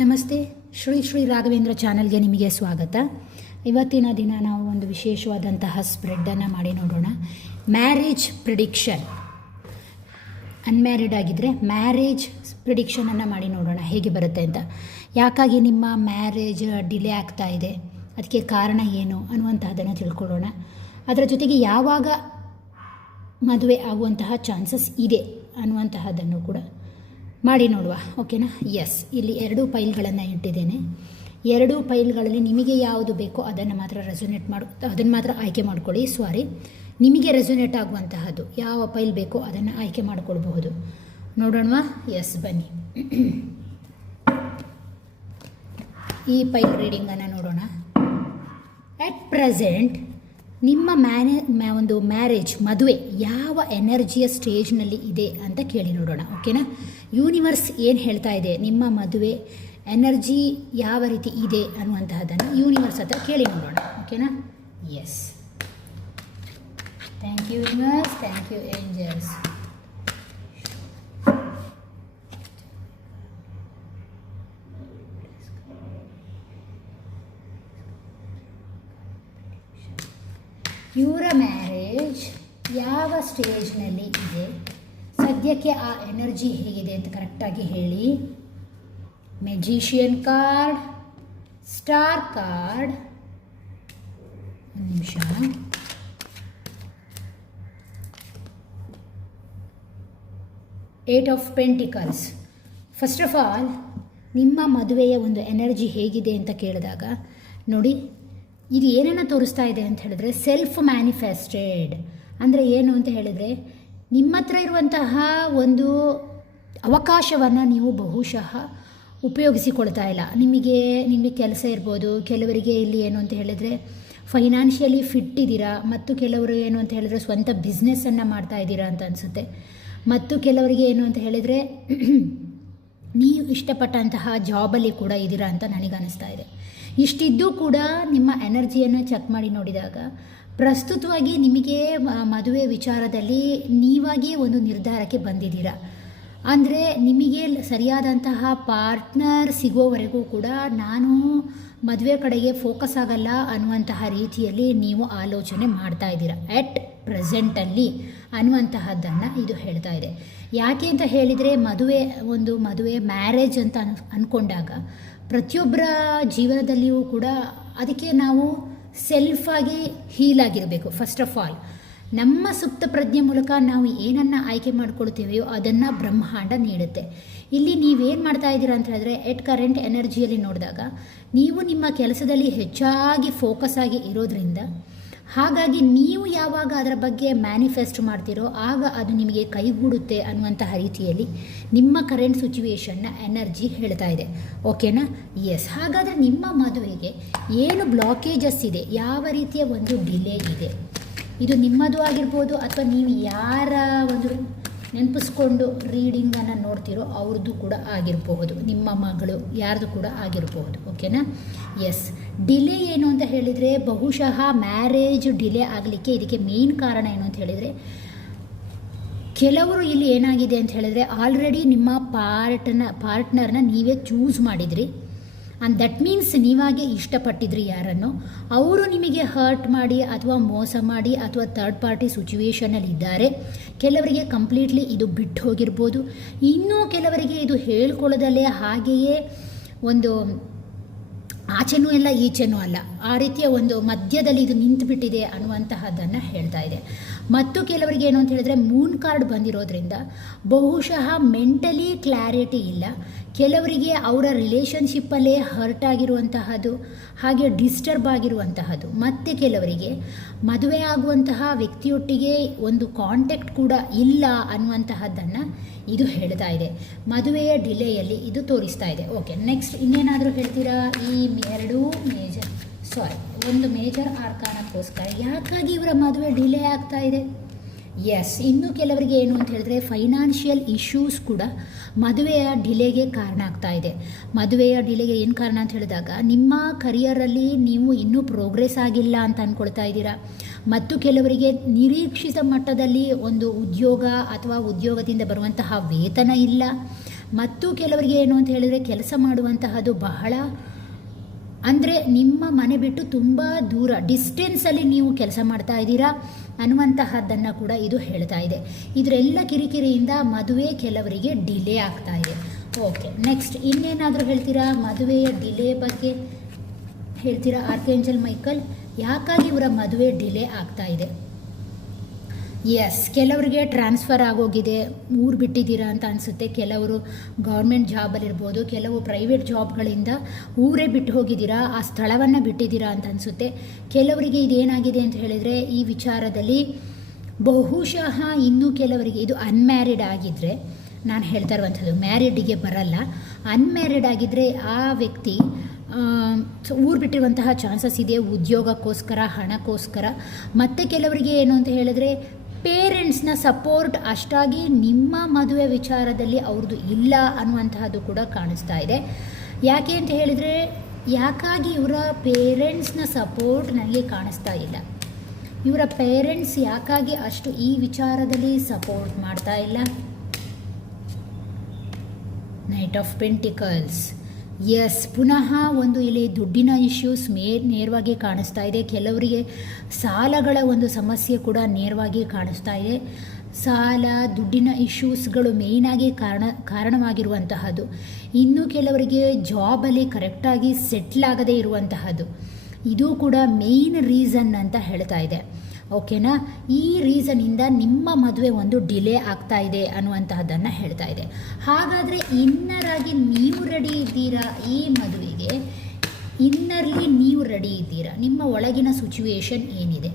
ನಮಸ್ತೆ. ಶ್ರೀ ರಾಘವೇಂದ್ರ ಚಾನಲ್ಗೆ ನಿಮಗೆ ಸ್ವಾಗತ. ಇವತ್ತಿನ ದಿನ ನಾವು ಒಂದು ವಿಶೇಷವಾದಂತಹ ಸ್ಪ್ರೆಡ್ಡನ್ನು ಮಾಡಿ ನೋಡೋಣ. Marriage prediction. ಅನ್ಮ್ಯಾರಿಡ್ ಆಗಿದ್ದರೆ ಮ್ಯಾರೇಜ್ ಪ್ರಿಡಿಕ್ಷನನ್ನು ಮಾಡಿ ನೋಡೋಣ ಹೇಗೆ ಬರುತ್ತೆ ಅಂತ. ಯಾಕಾಗಿ ನಿಮ್ಮ ಮ್ಯಾರೇಜ್ ಡಿಲೇ ಆಗ್ತಾ ಇದೆ, ಅದಕ್ಕೆ ಕಾರಣ ಏನು ಅನ್ನುವಂತಹದ್ದನ್ನು ತಿಳ್ಕೊಳ್ಳೋಣ. ಅದರ ಜೊತೆಗೆ ಯಾವಾಗ ಮದುವೆ ಆಗುವಂತಹ ಚಾನ್ಸಸ್ ಇದೆ ಅನ್ನುವಂತಹದ್ದನ್ನು ಕೂಡ ಮಾಡಿ ನೋಡುವ. ಓಕೆನಾ? ಎಸ್, ಇಲ್ಲಿ 2 ಫೈಲ್ಗಳನ್ನು ಇಟ್ಟಿದ್ದೇನೆ. 2 ಫೈಲ್ಗಳಲ್ಲಿ ನಿಮಗೆ ಯಾವುದು ಬೇಕೋ ಅದನ್ನು ಮಾತ್ರ ಆಯ್ಕೆ ಮಾಡ್ಕೊಳ್ಳಿ. ನಿಮಗೆ ರೆಸೊನೇಟ್ ಆಗುವಂತಹದ್ದು ಯಾವ ಫೈಲ್ ಬೇಕೋ ಅದನ್ನು ಆಯ್ಕೆ ಮಾಡಿಕೊಳ್ಬಹುದು. ನೋಡೋಣವಾ? ಎಸ್, ಬನ್ನಿ. ಈ ಫೈಲ್ ರೀಡಿಂಗನ್ನು ನೋಡೋಣ. ಅಟ್ ಪ್ರೆಸೆಂಟ್ ನಿಮ್ಮ ಒಂದು ಮ್ಯಾರೇಜ್ ಮದುವೆ ಯಾವ ಎನರ್ಜಿಯ ಸ್ಟೇಜ್ನಲ್ಲಿ ಇದೆ ಅಂತ ಕೇಳಿ ನೋಡೋಣ. ಓಕೆನಾ? ಯೂನಿವರ್ಸ್ ಏನು ಹೇಳ್ತಾ ಇದೆ, ನಿಮ್ಮ ಮದುವೆ ಎನರ್ಜಿ ಯಾವ ರೀತಿ ಇದೆ ಅನ್ನುವಂತಹದ್ದನ್ನು ಯೂನಿವರ್ಸ್ ಹತ್ರ ಕೇಳಿ ನೋಡೋಣ. ಓಕೆನಾ? Yes, thank you universe, thank you angels. ಇವರ ಮ್ಯಾರೇಜ್ ಯಾವ ಸ್ಟೇಜ್ನಲ್ಲಿ ಇದೆ, ಸದ್ಯಕ್ಕೆ ಆ ಎನರ್ಜಿ ಹೇಗಿದೆ ಅಂತ ಕರೆಕ್ಟಾಗಿ ಹೇಳಿ. ಮೆಜಿಷಿಯನ್ ಕಾರ್ಡ್, ಸ್ಟಾರ್ ಕಾರ್ಡ್, ಒಂದು ನಿಮಿಷ. Eight of pentacles. First of all ನಿಮ್ಮ ಮದುವೆಯ ಒಂದು ಎನರ್ಜಿ ಹೇಗಿದೆ ಅಂತ ಕೇಳಿದಾಗ ನೋಡಿ, ಇದು ಏನನ್ನು ತೋರಿಸ್ತಾ ಇದೆ ಅಂತ ಹೇಳಿದ್ರೆ ಸೆಲ್ಫ್ ಮ್ಯಾನಿಫೆಸ್ಟೆಡ್. ಅಂದರೆ ಏನು ಅಂತ ಹೇಳಿದರೆ, ನಿಮ್ಮ ಹತ್ರ ಇರುವಂತಹ ಒಂದು ಅವಕಾಶವನ್ನು ನೀವು ಬಹುಶಃ ಉಪಯೋಗಿಸಿಕೊಳ್ತಾ ಇಲ್ಲ. ನಿಮಗೆ ಕೆಲಸ ಇರ್ಬೋದು, ಕೆಲವರಿಗೆ ಇಲ್ಲಿ ಏನು ಅಂತ ಹೇಳಿದರೆ ಫೈನಾನ್ಷಿಯಲಿ ಫಿಟ್ ಇದ್ದೀರಾ, ಮತ್ತು ಕೆಲವರು ಏನು ಅಂತ ಹೇಳಿದರೆ ಸ್ವಂತ ಬಿಸ್ನೆಸ್ಸನ್ನು ಮಾಡ್ತಾ ಇದ್ದೀರಾ ಅಂತ ಅನಿಸುತ್ತೆ. ಮತ್ತು ಕೆಲವರಿಗೆ ಏನು ಅಂತ ಹೇಳಿದರೆ ನೀವು ಇಷ್ಟಪಟ್ಟಂತಹ ಜಾಬಲ್ಲಿ ಕೂಡ ಇದ್ದೀರಾ ಅಂತ ನನಗನ್ನಿಸ್ತಾ ಇದೆ. ಇಷ್ಟಿದ್ದು ಕೂಡ ನಿಮ್ಮ ಎನರ್ಜಿಯನ್ನು ಚೆಕ್ ಮಾಡಿ ನೋಡಿದಾಗ ಪ್ರಸ್ತುತವಾಗಿ ನಿಮಗೆ ಮದುವೆ ವಿಚಾರದಲ್ಲಿ ನೀವಾಗಿ ಒಂದು ನಿರ್ಧಾರಕ್ಕೆ ಬಂದಿದ್ದೀರಾ. ಅಂದರೆ ನಿಮಗೆ ಸರಿಯಾದಂತಹ ಪಾರ್ಟ್ನರ್ ಸಿಗೋವರೆಗೂ ಕೂಡ ನಾನು ಮದುವೆ ಕಡೆಗೆ ಫೋಕಸ್ ಆಗಲ್ಲ ಅನ್ನುವಂತಹ ರೀತಿಯಲ್ಲಿ ನೀವು ಆಲೋಚನೆ ಮಾಡ್ತಾ ಇದ್ದೀರಾ ಎಟ್ ಪ್ರೆಸೆಂಟಲ್ಲಿ ಅನ್ನುವಂತಹದ್ದನ್ನು ಇದು ಹೇಳ್ತಾ ಇದೆ. ಯಾಕೆ ಅಂತ ಹೇಳಿದರೆ ಮದುವೆ ಮ್ಯಾರೇಜ್ ಅಂತ ಅಂದ್ಕೊಂಡಾಗ ಪ್ರತಿಯೊಬ್ಬರ ಜೀವನದಲ್ಲಿಯೂ ಕೂಡ ಅದಕ್ಕೆ ನಾವು ಸೆಲ್ಫಾಗಿ ಹೀಲ್ ಆಗಿರಬೇಕು. ಫಸ್ಟ್ ಆಫ್ ಆಲ್ ನಮ್ಮ ಸುಪ್ತ ಪ್ರಜ್ಞೆ ಮೂಲಕ ನಾವು ಏನನ್ನು ಆಯ್ಕೆ ಮಾಡ್ಕೊಳ್ತೀವೋ ಅದನ್ನು ಬ್ರಹ್ಮಾಂಡ ನೀಡುತ್ತೆ. ಇಲ್ಲಿ ನೀವೇನು ಮಾಡ್ತಾ ಇದ್ದೀರಾ ಅಂತ ಹೇಳಿದ್ರೆ ಎಟ್ ಕರೆಂಟ್ ಎನರ್ಜಿಯಲ್ಲಿ ನೋಡಿದಾಗ ನೀವು ನಿಮ್ಮ ಕೆಲಸದಲ್ಲಿ ಹೆಚ್ಚಾಗಿ ಫೋಕಸ್ ಆಗಿ ಇರೋದ್ರಿಂದ, ಹಾಗಾಗಿ ನೀವು ಯಾವಾಗ ಅದರ ಬಗ್ಗೆ ಮ್ಯಾನಿಫೆಸ್ಟ್ ಮಾಡ್ತೀರೋ ಆಗ ಅದು ನಿಮಗೆ ಕೈಗೂಡುತ್ತೆ ಅನ್ನುವಂತಹ ರೀತಿಯಲ್ಲಿ ನಿಮ್ಮ ಕರೆಂಟ್ ಸಿಚುವೇಶನ್ನ ಎನರ್ಜಿ ಹೇಳ್ತಾ ಇದೆ. ಓಕೆನಾ? ಎಸ್. ಹಾಗಾದರೆ ನಿಮ್ಮ ಮದುವೆಗೆ ಏನು ಬ್ಲಾಕೇಜಸ್ ಇದೆ, ಯಾವ ರೀತಿಯ ಒಂದು ಡಿಲೇ ಇದೆ, ಇದು ನಿಮ್ಮದು ಆಗಿರ್ಬೋದು ಅಥವಾ ನೀವು ಯಾರ ಒಂದು ನೆನಪಿಸ್ಕೊಂಡು ರೀಡಿಂಗನ್ನು ನೋಡ್ತಿರೋ ಅವ್ರದ್ದು ಕೂಡ ಆಗಿರಬಹುದು, ನಿಮ್ಮ ಮಗಳು ಯಾರ್ದು ಕೂಡ ಆಗಿರಬಹುದು. ಓಕೆನಾ? ಎಸ್. ಡಿಲೇ ಏನು ಅಂತ ಹೇಳಿದರೆ ಬಹುಶಃ ಮ್ಯಾರೇಜ್ ಡಿಲೇ ಆಗಲಿಕ್ಕೆ ಇದಕ್ಕೆ ಮೇನ್ ಕಾರಣ ಏನು ಅಂತ ಹೇಳಿದರೆ, ಕೆಲವರು ಇಲ್ಲಿ ಏನಾಗಿದೆ ಅಂತ ಹೇಳಿದರೆ ಆಲ್ರೆಡಿ ನಿಮ್ಮ ಪಾರ್ಟ್ನರ್ನ ನೀವೇ ಚೂಸ್ ಮಾಡಿದ್ರಿ. ಆ್ಯಂಡ್ ದಟ್ ಮೀನ್ಸ್ ನೀವಾಗೆ ಇಷ್ಟಪಟ್ಟಿದ್ರಿ ಯಾರನ್ನು, ಅವರು ನಿಮಗೆ ಹರ್ಟ್ ಮಾಡಿ ಅಥವಾ ಮೋಸ ಮಾಡಿ ಅಥವಾ ಥರ್ಡ್ ಪಾರ್ಟಿ ಸಿಚುವೇಷನಲ್ಲಿ ಇದ್ದಾರೆ. ಕೆಲವರಿಗೆ ಕಂಪ್ಲೀಟ್ಲಿ ಇದು ಬಿಟ್ಟು ಹೋಗಿರ್ಬೋದು, ಇನ್ನೂ ಕೆಲವರಿಗೆ ಇದು ಹೇಳ್ಕೊಳ್ಳೋದಲ್ಲೇ ಹಾಗೆಯೇ ಒಂದು ಆಚೆನೂ ಅಲ್ಲ ಈಚೆನೂ ಅಲ್ಲ, ಆ ರೀತಿಯ ಒಂದು ಮಧ್ಯದಲ್ಲಿ ಇದು ನಿಂತುಬಿಟ್ಟಿದೆ ಅನ್ನುವಂತಹದ್ದನ್ನು ಹೇಳ್ತಾ ಇದೆ. ಮತ್ತು ಕೆಲವರಿಗೆ ಏನು ಅಂತ ಹೇಳಿದ್ರೆ ಮೂನ್ ಕಾರ್ಡ್ ಬಂದಿರೋದ್ರಿಂದ ಬಹುಶಃ ಮೆಂಟಲಿ ಕ್ಲಾರಿಟಿ ಇಲ್ಲ. ಕೆಲವರಿಗೆ ಅವರ ರಿಲೇಷನ್ಶಿಪ್ಪಲ್ಲೇ ಹರ್ಟ್ ಆಗಿರುವಂತಹದ್ದು, ಹಾಗೆ ಡಿಸ್ಟರ್ಬ್ ಆಗಿರುವಂತಹದ್ದು. ಮತ್ತು ಕೆಲವರಿಗೆ ಮದುವೆ ಆಗುವಂತಹ ವ್ಯಕ್ತಿಯೊಟ್ಟಿಗೆ ಒಂದು ಕಾಂಟ್ಯಾಕ್ಟ್ ಕೂಡ ಇಲ್ಲ ಅನ್ನುವಂತಹದ್ದನ್ನು ಇದು ಹೇಳ್ತಾ ಇದೆ. ಮದುವೆಯ ಡಿಲೇಯಲ್ಲಿ ಇದು ತೋರಿಸ್ತಾ ಇದೆ. ಓಕೆ, ನೆಕ್ಸ್ಟ್ ಇನ್ನೇನಾದರೂ ಹೇಳ್ತೀರಾ? ಈ ಒಂದು ಮೇಜರ್ ಆರ್ಕಾನಕ್ಕೋಸ್ಕರ ಯಾಕಾಗಿ ಇವರ ಮದುವೆ ಡಿಲೇ ಆಗ್ತಾ ಇದೆ? ಎಸ್, ಇನ್ನು ಕೆಲವರಿಗೆ ಏನು ಅಂತ ಹೇಳಿದ್ರೆ ಫೈನಾನ್ಷಿಯಲ್ ಇಶ್ಯೂಸ್ ಕೂಡ ಮದುವೆಯ ಡಿಲೇಗೆ ಕಾರಣ ಆಗ್ತಾ ಇದೆ. ಮದುವೆಯ ಡಿಲೇಗೆ ಏನು ಕಾರಣ ಅಂತ ಹೇಳಿದಾಗ ನಿಮ್ಮ ಕರಿಯರಲ್ಲಿ ನೀವು ಇನ್ನೂ ಪ್ರೋಗ್ರೆಸ್ ಆಗಿಲ್ಲ ಅಂತ ಅಂದ್ಕೊಳ್ತಾ ಇದ್ದೀರಾ. ಮತ್ತು ಕೆಲವರಿಗೆ ನಿರೀಕ್ಷಿತ ಮಟ್ಟದಲ್ಲಿ ಒಂದು ಉದ್ಯೋಗ ಅಥವಾ ಉದ್ಯೋಗದಿಂದ ಬರುವಂತಹ ವೇತನ ಇಲ್ಲ. ಮತ್ತು ಕೆಲವರಿಗೆ ಏನು ಅಂತ ಹೇಳಿದರೆ ಕೆಲಸ ಮಾಡುವಂತಹದ್ದು ಬಹಳ ಅಂದರೆ ನಿಮ್ಮ ಮನೆ ಬಿಟ್ಟು ತುಂಬ ದೂರ ಡಿಸ್ಟೆನ್ಸಲ್ಲಿ ನೀವು ಕೆಲಸ ಮಾಡ್ತಾ ಇದ್ದೀರಾ ಅನ್ನುವಂತಹದ್ದನ್ನು ಕೂಡ ಇದು ಹೇಳ್ತಾ ಇದೆ. ಇದರೆಲ್ಲ ಕಿರಿಕಿರಿಯಿಂದ ಮದುವೆ ಕೆಲವರಿಗೆ ಡಿಲೇ ಆಗ್ತಾ ಇದೆ. ಓಕೆ, ನೆಕ್ಸ್ಟ್ ಇನ್ನೇನಾದರೂ ಹೇಳ್ತೀರಾ? ಮದುವೆಯ ಡಿಲೇ ಬಗ್ಗೆ ಹೇಳ್ತೀರಾ? ಆರ್ಕೇಂಜಲ್ ಮೈಕಲ್, ಯಾಕಾಗಿ ಇವರ ಮದುವೆ ಡಿಲೇ ಆಗ್ತಾ ಇದೆ? ಎಸ್, ಕೆಲವರಿಗೆ ಟ್ರಾನ್ಸ್ಫರ್ ಆಗೋಗಿದೆ, ಊರು ಬಿಟ್ಟಿದ್ದೀರಾ ಅಂತ ಅನಿಸುತ್ತೆ. ಕೆಲವರು ಗೌರ್ಮೆಂಟ್ ಜಾಬಲ್ಲಿರ್ಬೋದು, ಕೆಲವು ಪ್ರೈವೇಟ್ ಜಾಬ್ಗಳಿಂದ ಊರೇ ಬಿಟ್ಟು ಹೋಗಿದ್ದೀರಾ, ಆ ಸ್ಥಳವನ್ನು ಬಿಟ್ಟಿದ್ದೀರಾ ಅಂತ ಅನಿಸುತ್ತೆ. ಕೆಲವರಿಗೆ ಇದೇನಾಗಿದೆ ಅಂತ ಹೇಳಿದರೆ ಈ ವಿಚಾರದಲ್ಲಿ ಬಹುಶಃ ಇನ್ನೂ ಕೆಲವರಿಗೆ ಇದು ಅನ್ಮ್ಯಾರಿಡ್ ಆಗಿದ್ದರೆ, ನಾನು ಹೇಳ್ತಾ ಇರುವಂಥದ್ದು ಮ್ಯಾರಿಡಿಗೆ ಬರಲ್ಲ, ಅನ್ಮ್ಯಾರಿಡ್ ಆಗಿದ್ದರೆ ಆ ವ್ಯಕ್ತಿ ಊರು ಬಿಟ್ಟಿರುವಂತಹ ಚಾನ್ಸಸ್ ಇದೆ, ಉದ್ಯೋಗಕ್ಕೋಸ್ಕರ, ಹಣಕ್ಕೋಸ್ಕರ. ಮತ್ತು ಕೆಲವರಿಗೆ ಏನು ಅಂತ ಹೇಳಿದ್ರೆ ಪೇರೆಂಟ್ಸ್ನ ಸಪೋರ್ಟ್ ಅಷ್ಟಾಗಿ ನಿಮ್ಮ ಮದುವೆ ವಿಚಾರದಲ್ಲಿ ಅವ್ರದ್ದು ಇಲ್ಲ ಅನ್ನುವಂತಹದ್ದು ಕೂಡ ಕಾಣಿಸ್ತಾ ಇದೆ. ಯಾಕೆ ಅಂತ ಹೇಳಿದರೆ, ಯಾಕಾಗಿ ಇವರ ಪೇರೆಂಟ್ಸ್ನ ಸಪೋರ್ಟ್ ನನಗೆ ಕಾಣಿಸ್ತಾ ಇಲ್ಲ. ಇವರ ಪೇರೆಂಟ್ಸ್ ಯಾಕಾಗಿ ಅಷ್ಟು ಈ ವಿಚಾರದಲ್ಲಿ ಸಪೋರ್ಟ್ ಮಾಡ್ತಾ ಇಲ್ಲ? Knight of pentacles. ಎಸ್, ಪುನಃ ಒಂದು ಇಲ್ಲಿ ದುಡ್ಡಿನ ಇಶ್ಯೂಸ್ ನೇರವಾಗಿ ಕಾಣಿಸ್ತಾ ಇದೆ. ಕೆಲವರಿಗೆ ಸಾಲಗಳ ಒಂದು ಸಮಸ್ಯೆ ಕೂಡ ನೇರವಾಗಿ ಕಾಣಿಸ್ತಾ ಇದೆ. ಸಾಲ, ದುಡ್ಡಿನ ಇಶ್ಯೂಸ್ಗಳು ಮೇಯ್ನಾಗಿ ಕಾರಣವಾಗಿರುವಂತಹದ್ದು. ಇನ್ನು ಕೆಲವರಿಗೆ ಜಾಬಲ್ಲಿ ಕರೆಕ್ಟಾಗಿ ಸೆಟ್ಲ್ ಆಗದೇ ಇರುವಂತಹದ್ದು, ಇದು ಕೂಡ ಮೇಯ್ನ್ ರೀಸನ್ ಅಂತ ಹೇಳ್ತಾ ಇದೆ. ಓಕೆನಾ? ಈ ರೀಸನಿಂದ ನಿಮ್ಮ ಮದುವೆ ಒಂದು ಡಿಲೇ ಆಗ್ತಾ ಇದೆ ಅನ್ನುವಂತಹದ್ದನ್ನು ಹೇಳ್ತಾ ಇದೆ. ಹಾಗಾದರೆ ಇನ್ನರಾಗಿ ನೀವು ರೆಡಿ ಇದ್ದೀರಾ ಈ ಮದುವೆಗೆ? ಇನ್ನರ್ಲಿ ನೀವು ರೆಡಿ ಇದ್ದೀರಾ? ನಿಮ್ಮ ಒಳಗಿನ ಸಿಚುವೇಶನ್ ಏನಿದೆ?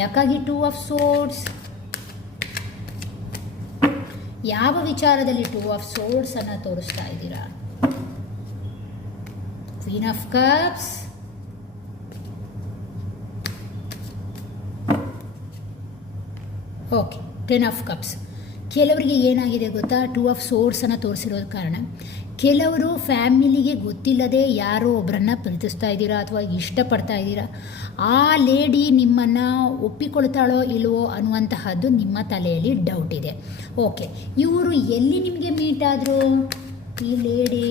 ಯಾಕಾಗಿ 2 ಆಫ್ ಸೋರ್ಡ್ಸ್? ಯಾವ ವಿಚಾರದಲ್ಲಿ 2 ಆಫ್ ಸೋರ್ಡ್ಸ್ ಅನ್ನು ತೋರಿಸ್ತಾ ಇದ್ದೀರಾ? Queen of cups, okay, 10 of cups. ಕೆಲವರಿಗೆ ಏನಾಗಿದೆ ಗೊತ್ತಾ? 2 ಆಫ್ ಸೋರ್ಡ್ಸನ್ನು ತೋರಿಸಿರೋದ ಕಾರಣ ಕೆಲವರು ಫ್ಯಾಮಿಲಿಗೆ ಗೊತ್ತಿಲ್ಲದೆ ಯಾರೋ ಒಬ್ಬರನ್ನ ಪ್ರೀತಿಸ್ತಾ ಇದ್ದೀರಾ ಅಥವಾ ಇಷ್ಟಪಡ್ತಾ ಇದ್ದೀರಾ. ಆ ಲೇಡಿ ನಿಮ್ಮನ್ನು ಒಪ್ಪಿಕೊಳ್ತಾಳೋ ಇಲ್ವೋ ಅನ್ನುವಂತಹದ್ದು ನಿಮ್ಮ ತಲೆಯಲ್ಲಿ ಡೌಟ್ ಇದೆ. ಓಕೆ, ಇವರು ಎಲ್ಲಿ ನಿಮಗೆ ಮೀಟ್ ಆದರು? ಈ ಲೇಡಿ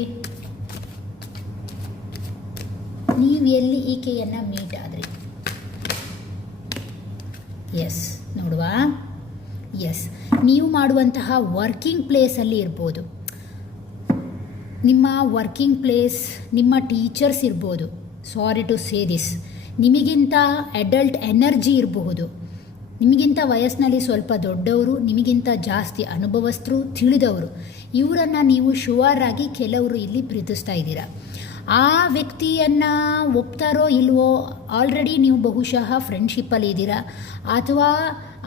ನೀವು ಎಲ್ಲಿ ಈಕೆಯನ್ನು ಮೀಟ್ ಆದ್ರಿ? ಎಸ್, ನೋಡುವ. ಎಸ್, ನೀವು ಮಾಡುವಂತಹ ವರ್ಕಿಂಗ್ ಪ್ಲೇಸಲ್ಲಿ ಇರ್ಬೋದು, ನಿಮ್ಮ ವರ್ಕಿಂಗ್ ಪ್ಲೇಸ್, ನಿಮ್ಮ ಟೀಚರ್ಸ್ ಇರ್ಬೋದು. ಸಾರಿ ಟು ಸೇ ದಿಸ್, ನಿಮಗಿಂತ ಅಡಲ್ಟ್ ಎನರ್ಜಿ ಇರಬಹುದು, ನಿಮಗಿಂತ ವಯಸ್ಸಿನಲ್ಲಿ ಸ್ವಲ್ಪ ದೊಡ್ಡವರು, ನಿಮಗಿಂತ ಜಾಸ್ತಿ ಅನುಭವಸ್ಥರು, ತಿಳಿದವರು. ಇವರನ್ನು ನೀವು ಶುವರ್ ಆಗಿ ಕೆಲವರು ಇಲ್ಲಿ ಪ್ರೀತಿಸ್ತಾ ಇದ್ದೀರಾ. ಆ ವ್ಯಕ್ತಿಯನ್ನು ಒಪ್ತಾರೋ ಇಲ್ವೋ, ಆಲ್ರೆಡಿ ನೀವು ಬಹುಶಃ ಫ್ರೆಂಡ್ಶಿಪ್ಪಲ್ಲಿ ಇದ್ದೀರಾ ಅಥವಾ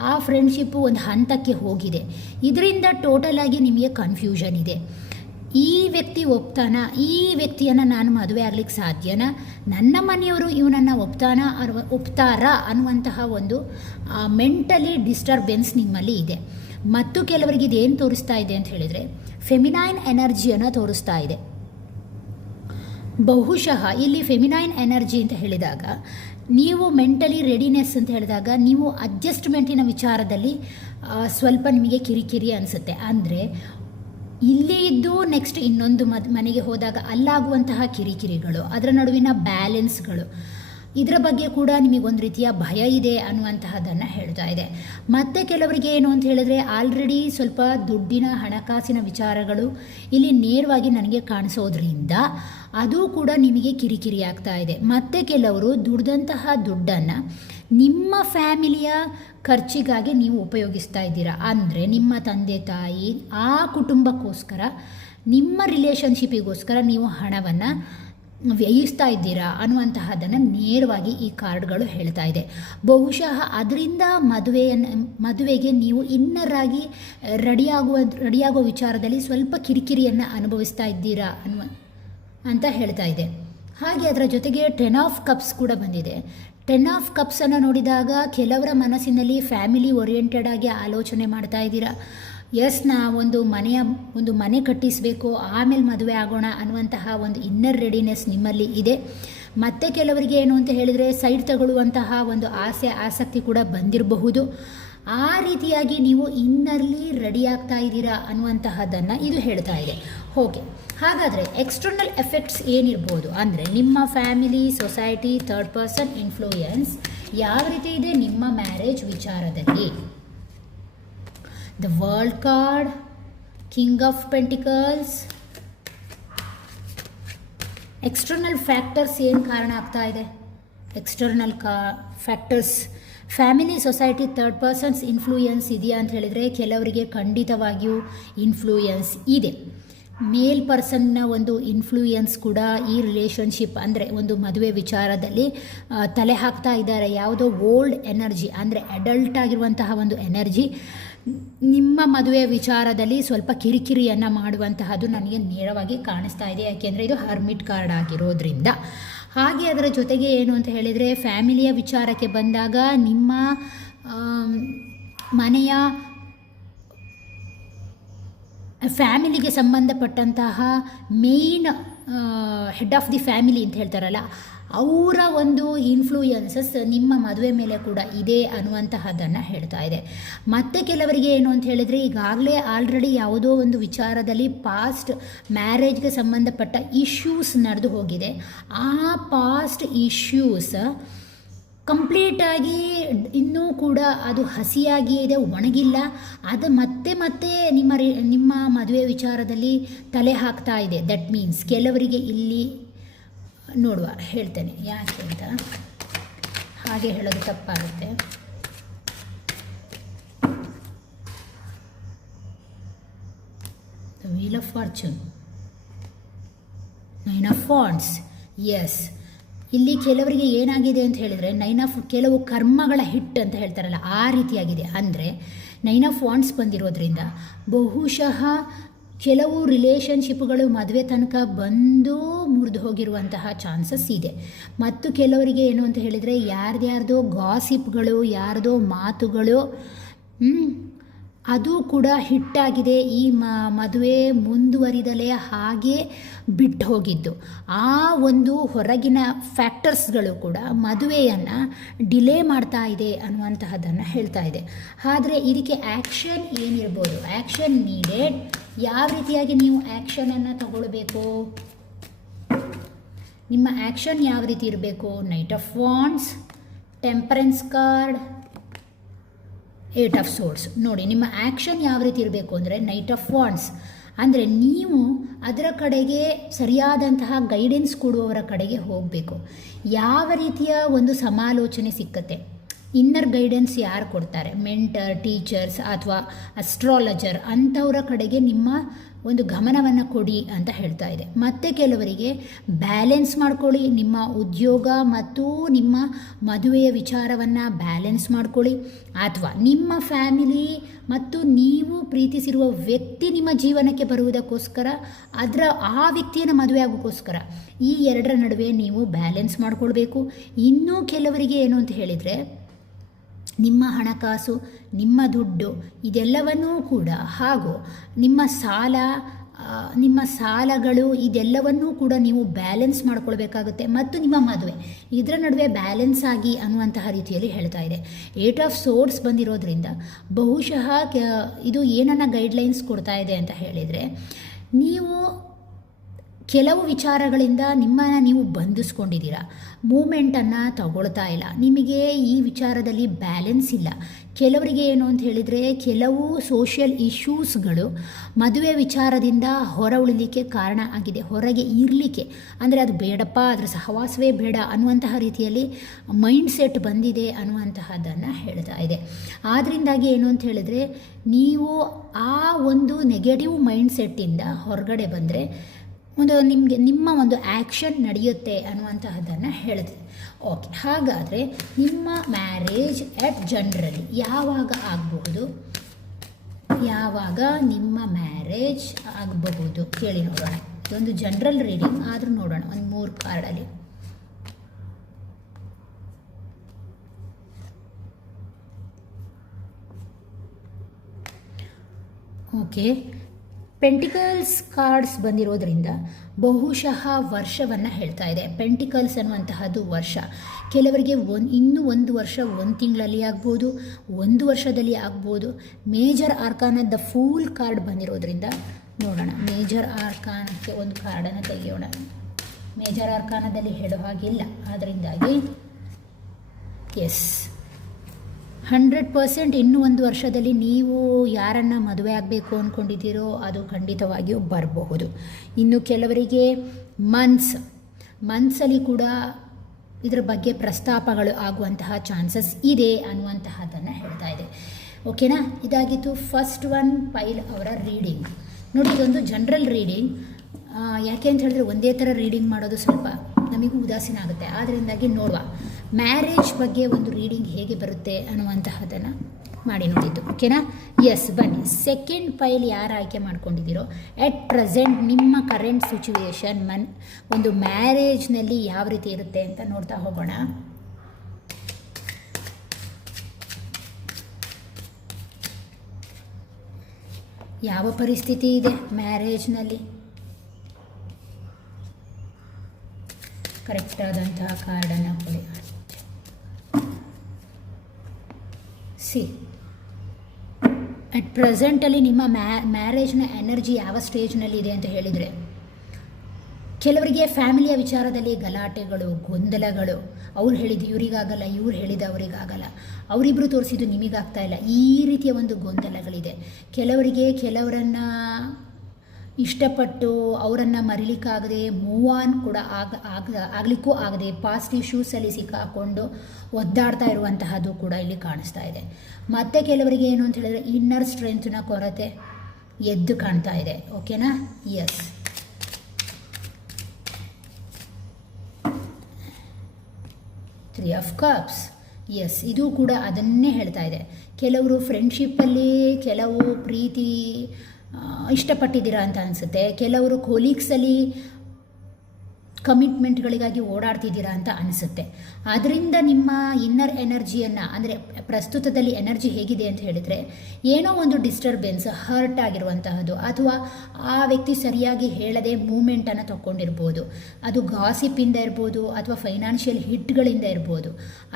ಆ ಫ್ರೆಂಡ್ಶಿಪ್ಪು ಒಂದು ಹಂತಕ್ಕೆ ಹೋಗಿದೆ. ಇದರಿಂದ ಟೋಟಲಾಗಿ ನಿಮಗೆ ಕನ್ಫ್ಯೂಷನ್ ಇದೆ. ಈ ವ್ಯಕ್ತಿ ಒಪ್ತಾನ? ಈ ವ್ಯಕ್ತಿಯನ್ನು ನಾನು ಮದುವೆ ಆಗ್ಲಿಕ್ಕೆ ಸಾಧ್ಯನಾ? ನನ್ನ ಮನೆಯವರು ಇವನನ್ನು ಒಪ್ತಾರಾ ಅನ್ನುವಂತಹ ಒಂದು ಮೆಂಟಲಿ ಡಿಸ್ಟರ್ಬೆನ್ಸ್ ನಿಮ್ಮಲ್ಲಿ ಇದೆ. ಮತ್ತು ಕೆಲವರಿಗೆ ಇದೇನು ತೋರಿಸ್ತಾ ಇದೆ ಅಂತ ಹೇಳಿದರೆ ಫೆಮಿನೈನ್ ಎನರ್ಜಿಯನ್ನು ತೋರಿಸ್ತಾ ಇದೆ. ಬಹುಶಃ ಇಲ್ಲಿ ಫೆಮಿನೈನ್ ಎನರ್ಜಿ ಅಂತ ಹೇಳಿದಾಗ ನೀವು ಮೆಂಟಲಿ ರೆಡಿನೆಸ್ ಅಂತ ಹೇಳಿದಾಗ ನೀವು ಅಡ್ಜಸ್ಟ್ಮೆಂಟಿನ ವಿಚಾರದಲ್ಲಿ ಸ್ವಲ್ಪ ನಿಮಗೆ ಕಿರಿಕಿರಿ ಅನಿಸುತ್ತೆ. ಅಂದರೆ ಇಲ್ಲಿ ಇದ್ದು ನೆಕ್ಸ್ಟ್ ಇನ್ನೊಂದು ಮನೆಗೆ ಹೋದಾಗ ಅಲ್ಲಾಗುವಂತಹ ಕಿರಿಕಿರಿಗಳು, ಅದರ ನಡುವಿನ ಬ್ಯಾಲೆನ್ಸ್ಗಳು, ಇದರ ಬಗ್ಗೆ ಕೂಡ ನಿಮಗೊಂದು ರೀತಿಯ ಭಯ ಇದೆ ಅನ್ನುವಂತಹದ್ದನ್ನು ಹೇಳ್ತಾ ಇದೆ. ಮತ್ತು ಕೆಲವರಿಗೆ ಏನು ಅಂತ ಹೇಳಿದ್ರೆ ಆಲ್ರೆಡಿ ಸ್ವಲ್ಪ ದುಡ್ಡಿನ ಹಣಕಾಸಿನ ವಿಚಾರಗಳು ಇಲ್ಲಿ ನೇರವಾಗಿ ನನಗೆ ಕಾಣಿಸೋದ್ರಿಂದ ಅದು ಕೂಡ ನಿಮಗೆ ಕಿರಿಕಿರಿ ಆಗ್ತಾ ಇದೆ. ಮತ್ತು ಕೆಲವರು ದುಡ್ದಂತಹ ದುಡ್ಡನ್ನು ನಿಮ್ಮ ಫ್ಯಾಮಿಲಿಯ ಖರ್ಚಿಗಾಗಿ ನೀವು ಉಪಯೋಗಿಸ್ತಾ ಇದ್ದೀರಾ. ಅಂದರೆ ನಿಮ್ಮ ತಂದೆ ತಾಯಿ ಆ ಕುಟುಂಬಕ್ಕೋಸ್ಕರ, ನಿಮ್ಮ ರಿಲೇಷನ್ಶಿಪ್ಪಿಗೋಸ್ಕರ ನೀವು ಹಣವನ್ನು ವ್ಯಯಿಸ್ತಾ ಇದ್ದೀರಾ ಅನ್ನುವಂತಹದ್ದನ್ನು ನೇರವಾಗಿ ಈ ಕಾರ್ಡ್ಗಳು ಹೇಳ್ತಾ ಇದೆ. ಬಹುಶಃ ಅದರಿಂದ ಮದುವೆಗೆ ನೀವು ಇನ್ನರಾಗಿ ರೆಡಿಯಾಗುವ ವಿಚಾರದಲ್ಲಿ ಸ್ವಲ್ಪ ಕಿರಿಕಿರಿಯನ್ನು ಅನುಭವಿಸ್ತಾ ಇದ್ದೀರಾ ಅಂತ ಹೇಳ್ತಾ ಇದೆ. ಹಾಗೆ ಅದರ ಜೊತೆಗೆ 10 ಆಫ್ ಕಪ್ಸ್ ಕೂಡ ಬಂದಿದೆ. 10 ಆಫ್ ಕಪ್ಸನ್ನು ನೋಡಿದಾಗ ಕೆಲವರ ಮನಸ್ಸಿನಲ್ಲಿ ಫ್ಯಾಮಿಲಿ ಓರಿಯೆಂಟೆಡ್ ಆಗಿ ಆಲೋಚನೆ ಮಾಡ್ತಾ ಇದ್ದೀರಾ. ಎಸ್, ಒಂದು ಮನೆ ಕಟ್ಟಿಸಬೇಕು, ಆಮೇಲೆ ಮದುವೆ ಆಗೋಣ ಅನ್ನುವಂತಹ ಒಂದು ಇನ್ನರ್ ರೆಡಿನೆಸ್ ನಿಮ್ಮಲ್ಲಿ ಇದೆ. ಮತ್ತು ಕೆಲವರಿಗೆ ಏನು ಅಂತ ಹೇಳಿದರೆ ಸೈಡ್ ತಗೊಳ್ಳುವಂತಹ ಒಂದು ಆಸಕ್ತಿ ಕೂಡ ಬಂದಿರಬಹುದು. ಆ ರೀತಿಯಾಗಿ ನೀವು ಇನ್ನರ್ಲಿ ರೆಡಿ ಆಗ್ತಾ ಇದ್ದೀರಾ ಅನ್ನುವಂತಹದ್ದನ್ನು ಇದು ಹೇಳ್ತಾ ಇದೆ. ಓಕೆ, ಹಾಗಾದರೆ ಎಕ್ಸ್ಟರ್ನಲ್ ಎಫೆಕ್ಟ್ಸ್ ಏನಿರ್ಬೋದು ಅಂದರೆ ನಿಮ್ಮ family, society, third person influence ಯಾವ ರೀತಿ ಇದೆ ನಿಮ್ಮ ಮ್ಯಾರೇಜ್ ವಿಚಾರದಲ್ಲಿ. The world card, king of pentacles. External factors ಏನು ಕಾರಣ ಆಗ್ತಾ ಇದೆ? External factors family, society, third persons influence ಇದೆಯಾ ಅಂತ ಹೇಳಿದರೆ ಕೆಲವರಿಗೆ ಖಂಡಿತವಾಗಿಯೂ ಇನ್ಫ್ಲೂಯೆನ್ಸ್ ಇದೆ. ಮೇಲ್ ಪರ್ಸನ್ನ ಒಂದು ಇನ್ಫ್ಲೂಯೆನ್ಸ್ ಕೂಡ ಈ ರಿಲೇಷನ್ಶಿಪ್ ಅಂದರೆ ಒಂದು ಮದುವೆ ವಿಚಾರದಲ್ಲಿ ತಲೆ ಹಾಕ್ತಾ ಇದ್ದಾರೆ. ಯಾವುದೋ ಓಲ್ಡ್ ಎನರ್ಜಿ ಅಂದರೆ ಅಡಲ್ಟ್ ಆಗಿರುವಂತಹ ಒಂದು ಎನರ್ಜಿ ನಿಮ್ಮ ಮದುವೆ ವಿಚಾರದಲ್ಲಿ ಸ್ವಲ್ಪ ಕಿರಿಕಿರಿಯನ್ನು ಮಾಡುವಂತಹದ್ದು ನನಗೆ ನೇರವಾಗಿ ಕಾಣಿಸ್ತಾ ಇದೆ. ಯಾಕೆಂದರೆ ಇದು ಹರ್ಮಿಟ್ ಕಾರ್ಡ್ ಆಗಿರೋದ್ರಿಂದ. ಹಾಗೆ ಅದರ ಜೊತೆಗೆ ಏನು ಅಂತ ಹೇಳಿದರೆ ಫ್ಯಾಮಿಲಿಯ ವಿಚಾರಕ್ಕೆ ಬಂದಾಗ ನಿಮ್ಮ ಮನೆಯ ಫ್ಯಾಮಿಲಿಗೆ ಸಂಬಂಧಪಟ್ಟಂತಹ main head of the family ಅಂತ ಹೇಳ್ತಾರಲ್ಲ, ಅವರ ಒಂದು ಇನ್ಫ್ಲೂಯೆನ್ಸಸ್ ನಿಮ್ಮ ಮದುವೆ ಮೇಲೆ ಕೂಡ ಇದೆ ಅನ್ನುವಂತಹದ್ದನ್ನು ಹೇಳ್ತಾ ಇದೆ. ಮತ್ತು ಕೆಲವರಿಗೆ ಏನು ಅಂತ ಹೇಳಿದರೆ ಈಗಾಗಲೇ ಆಲ್ರೆಡಿ ಯಾವುದೋ ಒಂದು ವಿಚಾರದಲ್ಲಿ ಪಾಸ್ಟ್ ಮ್ಯಾರೇಜ್ಗೆ ಸಂಬಂಧಪಟ್ಟ ಇಶ್ಯೂಸ್ ನಡೆದು ಹೋಗಿದೆ. ಆ ಪಾಸ್ಟ್ ಇಶ್ಯೂಸ್ ಕಂಪ್ಲೀಟಾಗಿ ಇನ್ನೂ ಕೂಡ ಅದು ಹಸಿಯಾಗಿ ಇದೆ, ಒಣಗಿಲ್ಲ. ಅದು ಮತ್ತೆ ನಿಮ್ಮ ಮದುವೆ ವಿಚಾರದಲ್ಲಿ ತಲೆ ಹಾಕ್ತಾ ಇದೆ. ದಟ್ ಮೀನ್ಸ್ ಕೆಲವರಿಗೆ ಇಲ್ಲಿ ನೋಡುವ ಹೇಳ್ತೇನೆ ಯಾಕೆ ಅಂತ, ಹಾಗೆ ಹೇಳೋದು ತಪ್ಪಾಗುತ್ತೆ. Wheel of fortune, 9 of wands. Yes, ಇಲ್ಲಿ ಕೆಲವರಿಗೆ ಏನಾಗಿದೆ ಅಂತ ಹೇಳಿದರೆ ಕೆಲವು ಕರ್ಮಗಳ ಹಿಟ್ ಅಂತ ಹೇಳ್ತಾರಲ್ಲ ಆ ರೀತಿಯಾಗಿದೆ. ಅಂದರೆ 9 ಆಫ್ ವಾಂಡ್ಸ್ ಬಂದಿರೋದ್ರಿಂದ ಬಹುಶಃ ಕೆಲವು ರಿಲೇಷನ್ಶಿಪ್ಗಳು ಮದುವೆ ತನಕ ಬಂದು ಮುರಿದು ಹೋಗಿರುವಂತಹ ಚಾನ್ಸಸ್ ಇದೆ. ಮತ್ತು ಕೆಲವರಿಗೆ ಏನು ಅಂತ ಹೇಳಿದರೆ ಯಾರ್ದ್ಯಾರ್ದೋ ಗಾಸಿಪ್ಗಳು, ಯಾರ್ದೋ ಮಾತುಗಳು ಅದು ಕೂಡ ಹಿಟ್ಟಾಗಿದೆ. ಈ ಮದುವೆ ಮುಂದುವರಿದಲೇ ಹಾಗೆ ಬಿಟ್ಟು ಹೋಗಿದ್ದು. ಆ ಒಂದು ಹೊರಗಿನ ಫ್ಯಾಕ್ಟರ್ಸ್ಗಳು ಕೂಡ ಮದುವೆಯನ್ನು ಡಿಲೇ ಮಾಡ್ತಾ ಇದೆ ಅನ್ನುವಂತಹದ್ದನ್ನು ಹೇಳ್ತಾ ಇದೆ. ಆದರೆ ಇದಕ್ಕೆ ಆ್ಯಕ್ಷನ್ ಏನಿರ್ಬೋದು, ಆ್ಯಕ್ಷನ್ ನೀಡೆಡ್. ಯಾವ ರೀತಿಯಾಗಿ ನೀವು ಆ್ಯಕ್ಷನನ್ನು ತಗೊಳ್ಬೇಕು, ನಿಮ್ಮ ಆ್ಯಕ್ಷನ್ ಯಾವ ರೀತಿ ಇರಬೇಕು? Knight of wands, temperance card, 8 of swords. ನೋಡಿ ನಿಮ್ಮ ಆ್ಯಕ್ಷನ್ ಯಾವ ರೀತಿ ಇರಬೇಕು ಅಂದರೆ ನೈಟ್ ಆಫ್ ವಾಂಡ್ಸ್ ಅಂದರೆ ನೀವು ಅದರ ಕಡೆಗೆ ಸರಿಯಾದಂತಹ ಗೈಡೆನ್ಸ್ ಕೊಡುವವರ ಕಡೆಗೆ ಹೋಗಬೇಕು. ಯಾವ ರೀತಿಯ ಒಂದು ಸಮಾಲೋಚನೆ ಸಿಕ್ಕತ್ತೆ, ಇನ್ನರ್ ಗೈಡೆನ್ಸ್ ಯಾರು ಕೊಡ್ತಾರೆ, ಮೆಂಟರ್, ಟೀಚರ್ಸ್ ಅಥವಾ ಅಸ್ಟ್ರಾಲಜರ್ ಅಂಥವರ ಕಡೆಗೆ ನಿಮ್ಮ ಒಂದು ಗಮನವನ್ನು ಕೊಡಿ ಅಂತ ಹೇಳ್ತಾ ಇದೆ. ಮತ್ತು ಕೆಲವರಿಗೆ ಬ್ಯಾಲೆನ್ಸ್ ಮಾಡ್ಕೊಳ್ಳಿ, ನಿಮ್ಮ ಉದ್ಯೋಗ ಮತ್ತು ನಿಮ್ಮ ಮದುವೆಯ ವಿಚಾರವನ್ನು ಬ್ಯಾಲೆನ್ಸ್ ಮಾಡ್ಕೊಳ್ಳಿ. ಅಥವಾ ನಿಮ್ಮ ಫ್ಯಾಮಿಲಿ ಮತ್ತು ನೀವು ಪ್ರೀತಿಸಿರುವ ವ್ಯಕ್ತಿ ನಿಮ್ಮ ಜೀವನಕ್ಕೆ ಬರುವುದಕ್ಕೋಸ್ಕರ ಆ ವ್ಯಕ್ತಿಯನ್ನು ಮದುವೆ ಆಗೋಕ್ಕೋಸ್ಕರ ಈ ಎರಡರ ನಡುವೆ ನೀವು ಬ್ಯಾಲೆನ್ಸ್ ಮಾಡ್ಕೊಳ್ಬೇಕು. ಇನ್ನೂ ಕೆಲವರಿಗೆ ಏನು ಅಂತ ಹೇಳಿದರೆ ನಿಮ್ಮ ಹಣಕಾಸು, ನಿಮ್ಮ ದುಡ್ಡು ಇದೆಲ್ಲವನ್ನೂ ಕೂಡ ಹಾಗೂ ನಿಮ್ಮ ಸಾಲಗಳು ಇದೆಲ್ಲವನ್ನೂ ಕೂಡ ನೀವು ಬ್ಯಾಲೆನ್ಸ್ ಮಾಡ್ಕೊಳ್ಬೇಕಾಗುತ್ತೆ. ಮತ್ತು ನಿಮ್ಮ ಮದುವೆ ಇದರ ನಡುವೆ ಬ್ಯಾಲೆನ್ಸ್ ಆಗಿ ಅನ್ನುವಂತಹ ರೀತಿಯಲ್ಲಿ ಹೇಳ್ತಾ ಇದೆ. 8 ಆಫ್ ಸೋರ್ಡ್ಸ್ ಬಂದಿರೋದ್ರಿಂದ ಬಹುಶಃ ಇದು ಏನನ್ನ ಗೈಡ್ಲೈನ್ಸ್ ಕೊಡ್ತಾ ಇದೆ ಅಂತ ಹೇಳಿದರೆ, ನೀವು ಕೆಲವು ವಿಚಾರಗಳಿಂದ ನಿಮ್ಮನ್ನು ನೀವು ಬಂಧಿಸ್ಕೊಂಡಿದ್ದೀರಾ, ಮೂಮೆಂಟನ್ನು ತಗೊಳ್ತಾ ಇಲ್ಲ, ನಿಮಗೆ ಈ ವಿಚಾರದಲ್ಲಿ ಬ್ಯಾಲೆನ್ಸ್ ಇಲ್ಲ. ಕೆಲವರಿಗೆ ಏನು ಅಂತ ಹೇಳಿದರೆ ಕೆಲವು ಸೋಷಿಯಲ್ ಇಶ್ಯೂಸ್ಗಳು ಮದುವೆ ವಿಚಾರದಿಂದ ಹೊರ ಉಳಿಲಿಕ್ಕೆ ಕಾರಣ ಆಗಿದೆ, ಹೊರಗೆ ಇರಲಿಕ್ಕೆ ಅಂದರೆ ಅದು ಬೇಡಪ್ಪ, ಅದರ ಸಹವಾಸವೇ ಬೇಡ ಅನ್ನುವಂತಹ ರೀತಿಯಲ್ಲಿ ಮೈಂಡ್ ಸೆಟ್ ಬಂದಿದೆ ಅನ್ನುವಂತಹದ್ದನ್ನು ಹೇಳ್ತಾ ಇದೆ. ಆದ್ದರಿಂದಾಗಿ ಏನು ಅಂತ ಹೇಳಿದರೆ ನೀವು ಆ ಒಂದು ನೆಗೆಟಿವ್ ಮೈಂಡ್ ಸೆಟ್ಟಿಂದ ಹೊರಗಡೆ ಬಂದರೆ ನಿಮ್ಮ ಒಂದು ಆ್ಯಕ್ಷನ್ ನಡೆಯುತ್ತೆ ಅನ್ನುವಂತಹದ್ದನ್ನು ಹೇಳಿದೆ. ಓಕೆ, ಹಾಗಾದರೆ ನಿಮ್ಮ ಮ್ಯಾರೇಜ್ ಜನರಲಿ ಯಾವಾಗ ಆಗಬಹುದು, ಯಾವಾಗ ನಿಮ್ಮ ಮ್ಯಾರೇಜ್ ಆಗಬಹುದು ಕೇಳಿ ನೋಡೋಣ. ಇದೊಂದು ಜನರಲ್ ರೀಡಿಂಗ್ ಆದರೂ ನೋಡೋಣ ಒಂದು 3 ಕಾರ್ಡಲ್ಲಿ. ಓಕೆ, ಪೆಂಟಿಕಲ್ಸ್ ಕಾರ್ಡ್ಸ್ ಬಂದಿರೋದ್ರಿಂದ ಬಹುಶಃ ವರ್ಷವನ್ನು ಹೇಳ್ತಾ ಇದೆ. ಪೆಂಟಿಕಲ್ಸ್ ಅನ್ನುವಂತಹದ್ದು ವರ್ಷ. ಕೆಲವರಿಗೆ ಇನ್ನೂ ಒಂದು ವರ್ಷ 1 ತಿಂಗಳಲ್ಲಿ ಆಗ್ಬೋದು, 1 ವರ್ಷದಲ್ಲಿ ಆಗ್ಬೋದು. ಮೇಜರ್ ಆರ್ಕಾನದ ಫೂಲ್ ಕಾರ್ಡ್ ಬಂದಿರೋದ್ರಿಂದ ನೋಡೋಣ. ಮೇಜರ್ ಆರ್ಕಾನಕ್ಕೆ ಒಂದು ಕಾರ್ಡನ್ನು ತೆಗೆಯೋಣ. ಮೇಜರ್ ಆರ್ಕಾನದಲ್ಲಿ ಹೇಳೋ ಹಾಗಿಲ್ಲ, ಅದರಿಂದಾಗಿ ಎಸ್ 100% ಇನ್ನೂ 1 ವರ್ಷದಲ್ಲಿ ನೀವು ಯಾರನ್ನು ಮದುವೆ ಆಗಬೇಕು ಅಂದ್ಕೊಂಡಿದ್ದೀರೋ ಅದು ಖಂಡಿತವಾಗಿಯೂ ಬರಬಹುದು. ಇನ್ನು ಕೆಲವರಿಗೆ ಮಂತ್ಸಲ್ಲಿ ಕೂಡ ಇದರ ಬಗ್ಗೆ ಪ್ರಸ್ತಾಪಗಳು ಆಗುವಂತಹ ಚಾನ್ಸಸ್ ಇದೆ ಅನ್ನುವಂತಹದ್ದನ್ನು ಹೇಳ್ತಾ ಇದೆ. ಓಕೆನಾ? ಇದಾಗಿತ್ತು ಫಸ್ಟ್ ಒನ್ ಪೈಲ್ ಅವರ ರೀಡಿಂಗ್. ನೋಡಿ, ಇದೊಂದು ಜನರಲ್ ರೀಡಿಂಗ್. ಯಾಕೆ ಅಂತ ಹೇಳಿದ್ರೆ ಒಂದೇ ಥರ ರೀಡಿಂಗ್ ಮಾಡೋದು ಸ್ವಲ್ಪ ನಮಗೂ ಉದಾಸೀನ ಆಗುತ್ತೆ. ಆದ್ದರಿಂದಾಗಿ ನೋಡುವ ಮ್ಯಾರೇಜ್ ಬಗ್ಗೆ ಒಂದು ರೀಡಿಂಗ್ ಹೇಗೆ ಬರುತ್ತೆ ಅನ್ನುವಂತಹದ್ದನ್ನು ಮಾಡಿ ನೋಡಿದ್ದು. ಓಕೆನಾ? ಎಸ್, ಬನ್ನಿ. ಸೆಕೆಂಡ್ ಪೈಲ್ ಯಾರು ಆಯ್ಕೆ ಮಾಡ್ಕೊಂಡಿದ್ದೀರೋ ಎಟ್ ಪ್ರೆಸೆಂಟ್ ನಿಮ್ಮ ಕರೆಂಟ್ ಸಿಚುವೇಶನ್ ಒಂದು ಮ್ಯಾರೇಜ್ನಲ್ಲಿ ಯಾವ ರೀತಿ ಇರುತ್ತೆ ಅಂತ ನೋಡ್ತಾ ಹೋಗೋಣ. ಯಾವ ಪರಿಸ್ಥಿತಿ ಇದೆ ಮ್ಯಾರೇಜ್ನಲ್ಲಿ? ಕರೆಕ್ಟಾದಂತಹ ಕಾರ್ಡನ್ನು ಕೊಡಿ. ಅಟ್ ಪ್ರೆಸೆಂಟಲ್ಲಿ ನಿಮ್ಮ ಮ್ಯಾರೇಜ್ನ ಎನರ್ಜಿ ಯಾವ ಸ್ಟೇಜ್ನಲ್ಲಿ ಇದೆ ಅಂತ ಹೇಳಿದರೆ, ಕೆಲವರಿಗೆ ಫ್ಯಾಮಿಲಿಯ ವಿಚಾರದಲ್ಲಿ ಗಲಾಟೆಗಳು, ಗೊಂದಲಗಳು. ಅವ್ರು ಹೇಳಿದ್ದು ಇವರಿಗಾಗಲ್ಲ, ಇವ್ರು ಹೇಳಿದ ಅವರಿಗಾಗಲ್ಲ, ಅವರಿಬ್ಬರು ತೋರಿಸಿದ್ದು ನಿಮಗಾಗ್ತಾ ಇಲ್ಲ, ಈ ರೀತಿಯ ಒಂದು ಗೊಂದಲಗಳಿದೆ. ಕೆಲವರಿಗೆ ಕೆಲವರನ್ನು ಇಷ್ಟಪಟ್ಟು ಅವರನ್ನು ಮರಿಲಿಕ್ಕಾಗದೆ ಮೂವ್ ಆನ್ ಕೂಡ ಆಗಲಿಕ್ಕೂ ಆಗದೆ ಪಾಸ್ಟ್ ಇಶ್ಯೂಸಲ್ಲಿ ಸಿಕ್ಕಾಕೊಂಡು ಒದ್ದಾಡ್ತಾ ಇರುವಂತಹದ್ದು ಕೂಡ ಇಲ್ಲಿ ಕಾಣಿಸ್ತಾ ಇದೆ. ಮತ್ತು ಕೆಲವರಿಗೆ ಏನು ಅಂತ ಹೇಳಿದ್ರೆ ಇನ್ನರ್ ಸ್ಟ್ರೆಂತ್ನ ಕೊರತೆ ಎದ್ದು ಕಾಣ್ತಾ ಇದೆ. ಓಕೆನಾ? Yes. Three of cups. Yes, ಇದು ಕೂಡ ಅದನ್ನೇ ಹೇಳ್ತಾ ಇದೆ. ಕೆಲವರು ಫ್ರೆಂಡ್ಶಿಪ್ಪಲ್ಲಿ ಕೆಲವು ಪ್ರೀತಿ ಇಷ್ಟಪಟ್ಟಿದ್ದೀರಾ ಅಂತ ಅನಿಸುತ್ತೆ. ಕೆಲವರು ಕೊಲೀಗ್ಸಲ್ಲಿ ಕಮಿಟ್ಮೆಂಟ್ಗಳಿಗಾಗಿ ಓಡಾಡ್ತಿದ್ದೀರಾ ಅಂತ ಅನಿಸುತ್ತೆ. ಅದರಿಂದ ನಿಮ್ಮ ಇನ್ನರ್ ಎನರ್ಜಿಯನ್ನು, ಅಂದರೆ ಪ್ರಸ್ತುತದಲ್ಲಿ ಎನರ್ಜಿ ಹೇಗಿದೆ ಅಂತ ಹೇಳಿದರೆ, ಏನೋ ಒಂದು ಡಿಸ್ಟರ್ಬೆನ್ಸ್, ಹರ್ಟ್ ಆಗಿರುವಂತಹದ್ದು, ಅಥವಾ ಆ ವ್ಯಕ್ತಿ ಸರಿಯಾಗಿ ಹೇಳದೆ ಮೂಮೆಂಟನ್ನು ತಗೊಂಡಿರ್ಬೋದು. ಅದು ಗಾಸಿಪ್ಪಿಂದ ಇರ್ಬೋದು, ಅಥವಾ ಫೈನಾನ್ಷಿಯಲ್ ಹಿಟ್ಗಳಿಂದ ಇರ್ಬೋದು,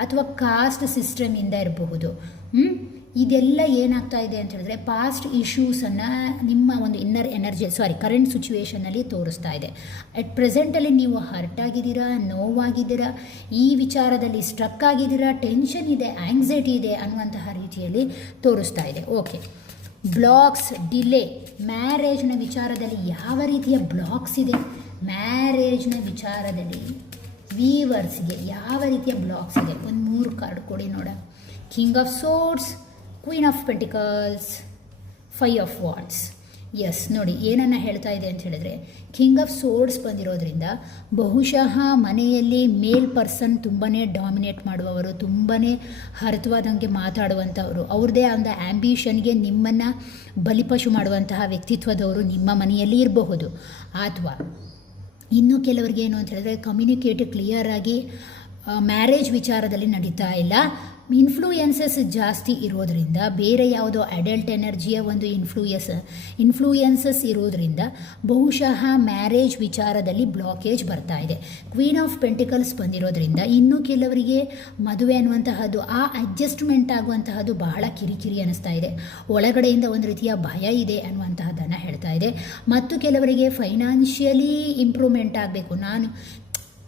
ಅಥವಾ ಕಾಸ್ಟ್ ಸಿಸ್ಟಮಿಂದ ಇರಬಹುದು. ಇದೆಲ್ಲ ಏನಾಗ್ತಾ ಇದೆ ಅಂತ ಹೇಳಿದ್ರೆ ಪಾಸ್ಟ್ ಇಶ್ಯೂಸನ್ನು ನಿಮ್ಮ ಒಂದು ಇನ್ನರ್ ಎನರ್ಜಿ ಕರೆಂಟ್ ಸಿಚುವೇಷನಲ್ಲಿ ತೋರಿಸ್ತಾ ಇದೆ. ಅಟ್ ಪ್ರೆಸೆಂಟಲ್ಲಿ ನೀವು ಹರ್ಟ್ ಆಗಿದ್ದೀರಾ, ನೋವಾಗಿದ್ದೀರಾ, ಈ ವಿಚಾರದಲ್ಲಿ ಸ್ಟ್ರಕ್ ಆಗಿದ್ದೀರಾ, ಟೆನ್ಷನ್ ಇದೆ, ಆಂಗ್ಸೈಟಿ ಇದೆ ಅನ್ನುವಂತಹ ರೀತಿಯಲ್ಲಿ ತೋರಿಸ್ತಾ ಇದೆ. ಓಕೆ, ಬ್ಲಾಕ್ಸ್, ಡಿಲೇ, ಮ್ಯಾರೇಜ್ನ ವಿಚಾರದಲ್ಲಿ ಯಾವ ರೀತಿಯ ಬ್ಲಾಕ್ಸ್ ಇದೆ? ಮ್ಯಾರೇಜ್ನ ವಿಚಾರದಲ್ಲಿ ವೀವರ್ಸ್ಗೆ ಯಾವ ರೀತಿಯ ಬ್ಲಾಕ್ಸ್ ಇದೆ? ಒಂದು 3 ಕಾರ್ಡ್ ಕೊಡಿ ನೋಡ. King of swords, queen of pentacles, 5 of wands. Yes, ನೋಡಿ ಏನನ್ನು ಹೇಳ್ತಾ ಇದೆ ಅಂತ ಹೇಳಿದ್ರೆ, ಕಿಂಗ್ ಆಫ್ ಸೋರ್ಡ್ಸ್ ಬಂದಿರೋದ್ರಿಂದ ಬಹುಶಃ ಮನೆಯಲ್ಲಿ ಮೇಲ್ ಪರ್ಸನ್ ತುಂಬಾ ಡಾಮಿನೇಟ್ ಮಾಡುವವರು, ತುಂಬಾ ಹರಿತವಾದಂಗೆ ಮಾತಾಡುವಂಥವರು, ಅವ್ರದ್ದೇ ಒಂದು ಆ್ಯಂಬಿಷನ್ಗೆ ನಿಮ್ಮನ್ನು ಬಲಿಪಶು ಮಾಡುವಂತಹ ವ್ಯಕ್ತಿತ್ವದವರು ನಿಮ್ಮ ಮನೆಯಲ್ಲಿ ಇರಬಹುದು. ಅಥವಾ ಇನ್ನು ಕೆಲವರಿಗೆ ಏನು ಅಂತ ಹೇಳಿದ್ರೆ ಕಮ್ಯುನಿಕೇಟ್ ಕ್ಲಿಯರ್ ಆಗಿ ಮ್ಯಾರೇಜ್ ವಿಚಾರದಲ್ಲಿ ನಡೀತಾ ಇಲ್ಲ. ಇನ್ಫ್ಲೂಯೆನ್ಸಸ್ ಜಾಸ್ತಿ ಇರೋದರಿಂದ, ಬೇರೆ ಯಾವುದೋ ಅಡಲ್ಟ್ ಎನರ್ಜಿಯ ಒಂದು ಇನ್ಫ್ಲೂಯೆನ್ಸಸ್ ಇರೋದರಿಂದ ಬಹುಶಃ ಮ್ಯಾರೇಜ್ ವಿಚಾರದಲ್ಲಿ ಬ್ಲಾಕೇಜ್ ಬರ್ತಾ ಇದೆ. ಕ್ವೀನ್ ಆಫ್ ಪೆಂಟಿಕಲ್ಸ್ ಬಂದಿರೋದ್ರಿಂದ ಇನ್ನು ಕೆಲವರಿಗೆ ಮದುವೆ ಅನ್ನುವಂತಹದ್ದು, ಆ ಅಡ್ಜಸ್ಟ್ಮೆಂಟ್ ಆಗುವಂತಹದ್ದು ಬಹಳ ಕಿರಿಕಿರಿ ಅನ್ನಿಸ್ತಾ ಇದೆ. ಒಳಗಡೆಯಿಂದ ಒಂದು ರೀತಿಯ ಭಯ ಇದೆ ಅನ್ನುವಂತಹದ್ದನ್ನು ಹೇಳ್ತಾ ಇದೆ. ಮತ್ತು ಕೆಲವರಿಗೆ ಫೈನಾನ್ಷಿಯಲಿ ಇಂಪ್ರೂವ್ಮೆಂಟ್ ಆಗಬೇಕು, ನಾನು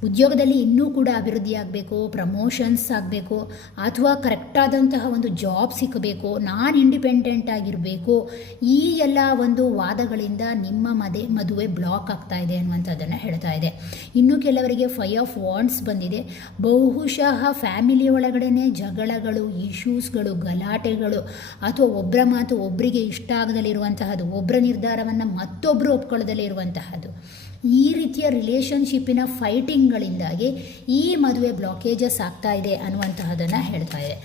ಉದ್ಯೋಗದಲ್ಲಿ ಇನ್ನೂ ಕೂಡ ಅಭಿವೃದ್ಧಿ ಆಗಬೇಕು, ಪ್ರಮೋಷನ್ಸ್ ಆಗಬೇಕು, ಅಥವಾ ಕರೆಕ್ಟಾದಂತಹ ಒಂದು ಜಾಬ್ ಸಿಕ್ಕಬೇಕು, ನಾನು ಇಂಡಿಪೆಂಡೆಂಟ್ ಆಗಿರಬೇಕು, ಈ ಎಲ್ಲ ಒಂದು ವಾದಗಳಿಂದ ನಿಮ್ಮ ಮದುವೆ ಬ್ಲಾಕ್ ಆಗ್ತಾ ಇದೆ ಅನ್ನುವಂಥದ್ದನ್ನು ಹೇಳ್ತಾ ಇದೆ. ಇನ್ನು ಕೆಲವರಿಗೆ 5 ಆಫ್ ವಾಂಡ್ಸ್ ಬಂದಿದೆ. ಬಹುಶಃ ಫ್ಯಾಮಿಲಿ ಒಳಗಡೆ ಜಗಳಗಳು, ಇಶ್ಯೂಸ್ಗಳು, ಗಲಾಟೆಗಳು, ಅಥವಾ ಒಬ್ಬರ ಮಾತು ಒಬ್ಬರಿಗೆ ಇಷ್ಟ ಆಗದಲ್ಲಿರುವಂತಹದ್ದು, ಒಬ್ಬರ ನಿರ್ಧಾರವನ್ನು ಮತ್ತೊಬ್ಬರು ಒಪ್ಕೊಳ್ಳದಲ್ಲೇ ಇರುವಂತಹದ್ದು, ಈ ರೀತಿಯ ರಿಲೇಷನ್ಶಿಪ್ಪಿನ ಫೈಟಿಂಗ್ಗಳಿಂದಾಗಿ ಈ ಮದುವೆ ಬ್ಲಾಕೇಜಸ್ ಆಗ್ತಾ ಇದೆ ಅನ್ನುವಂತಹದ್ದನ್ನು ಹೇಳ್ತಾ ಇದೆ.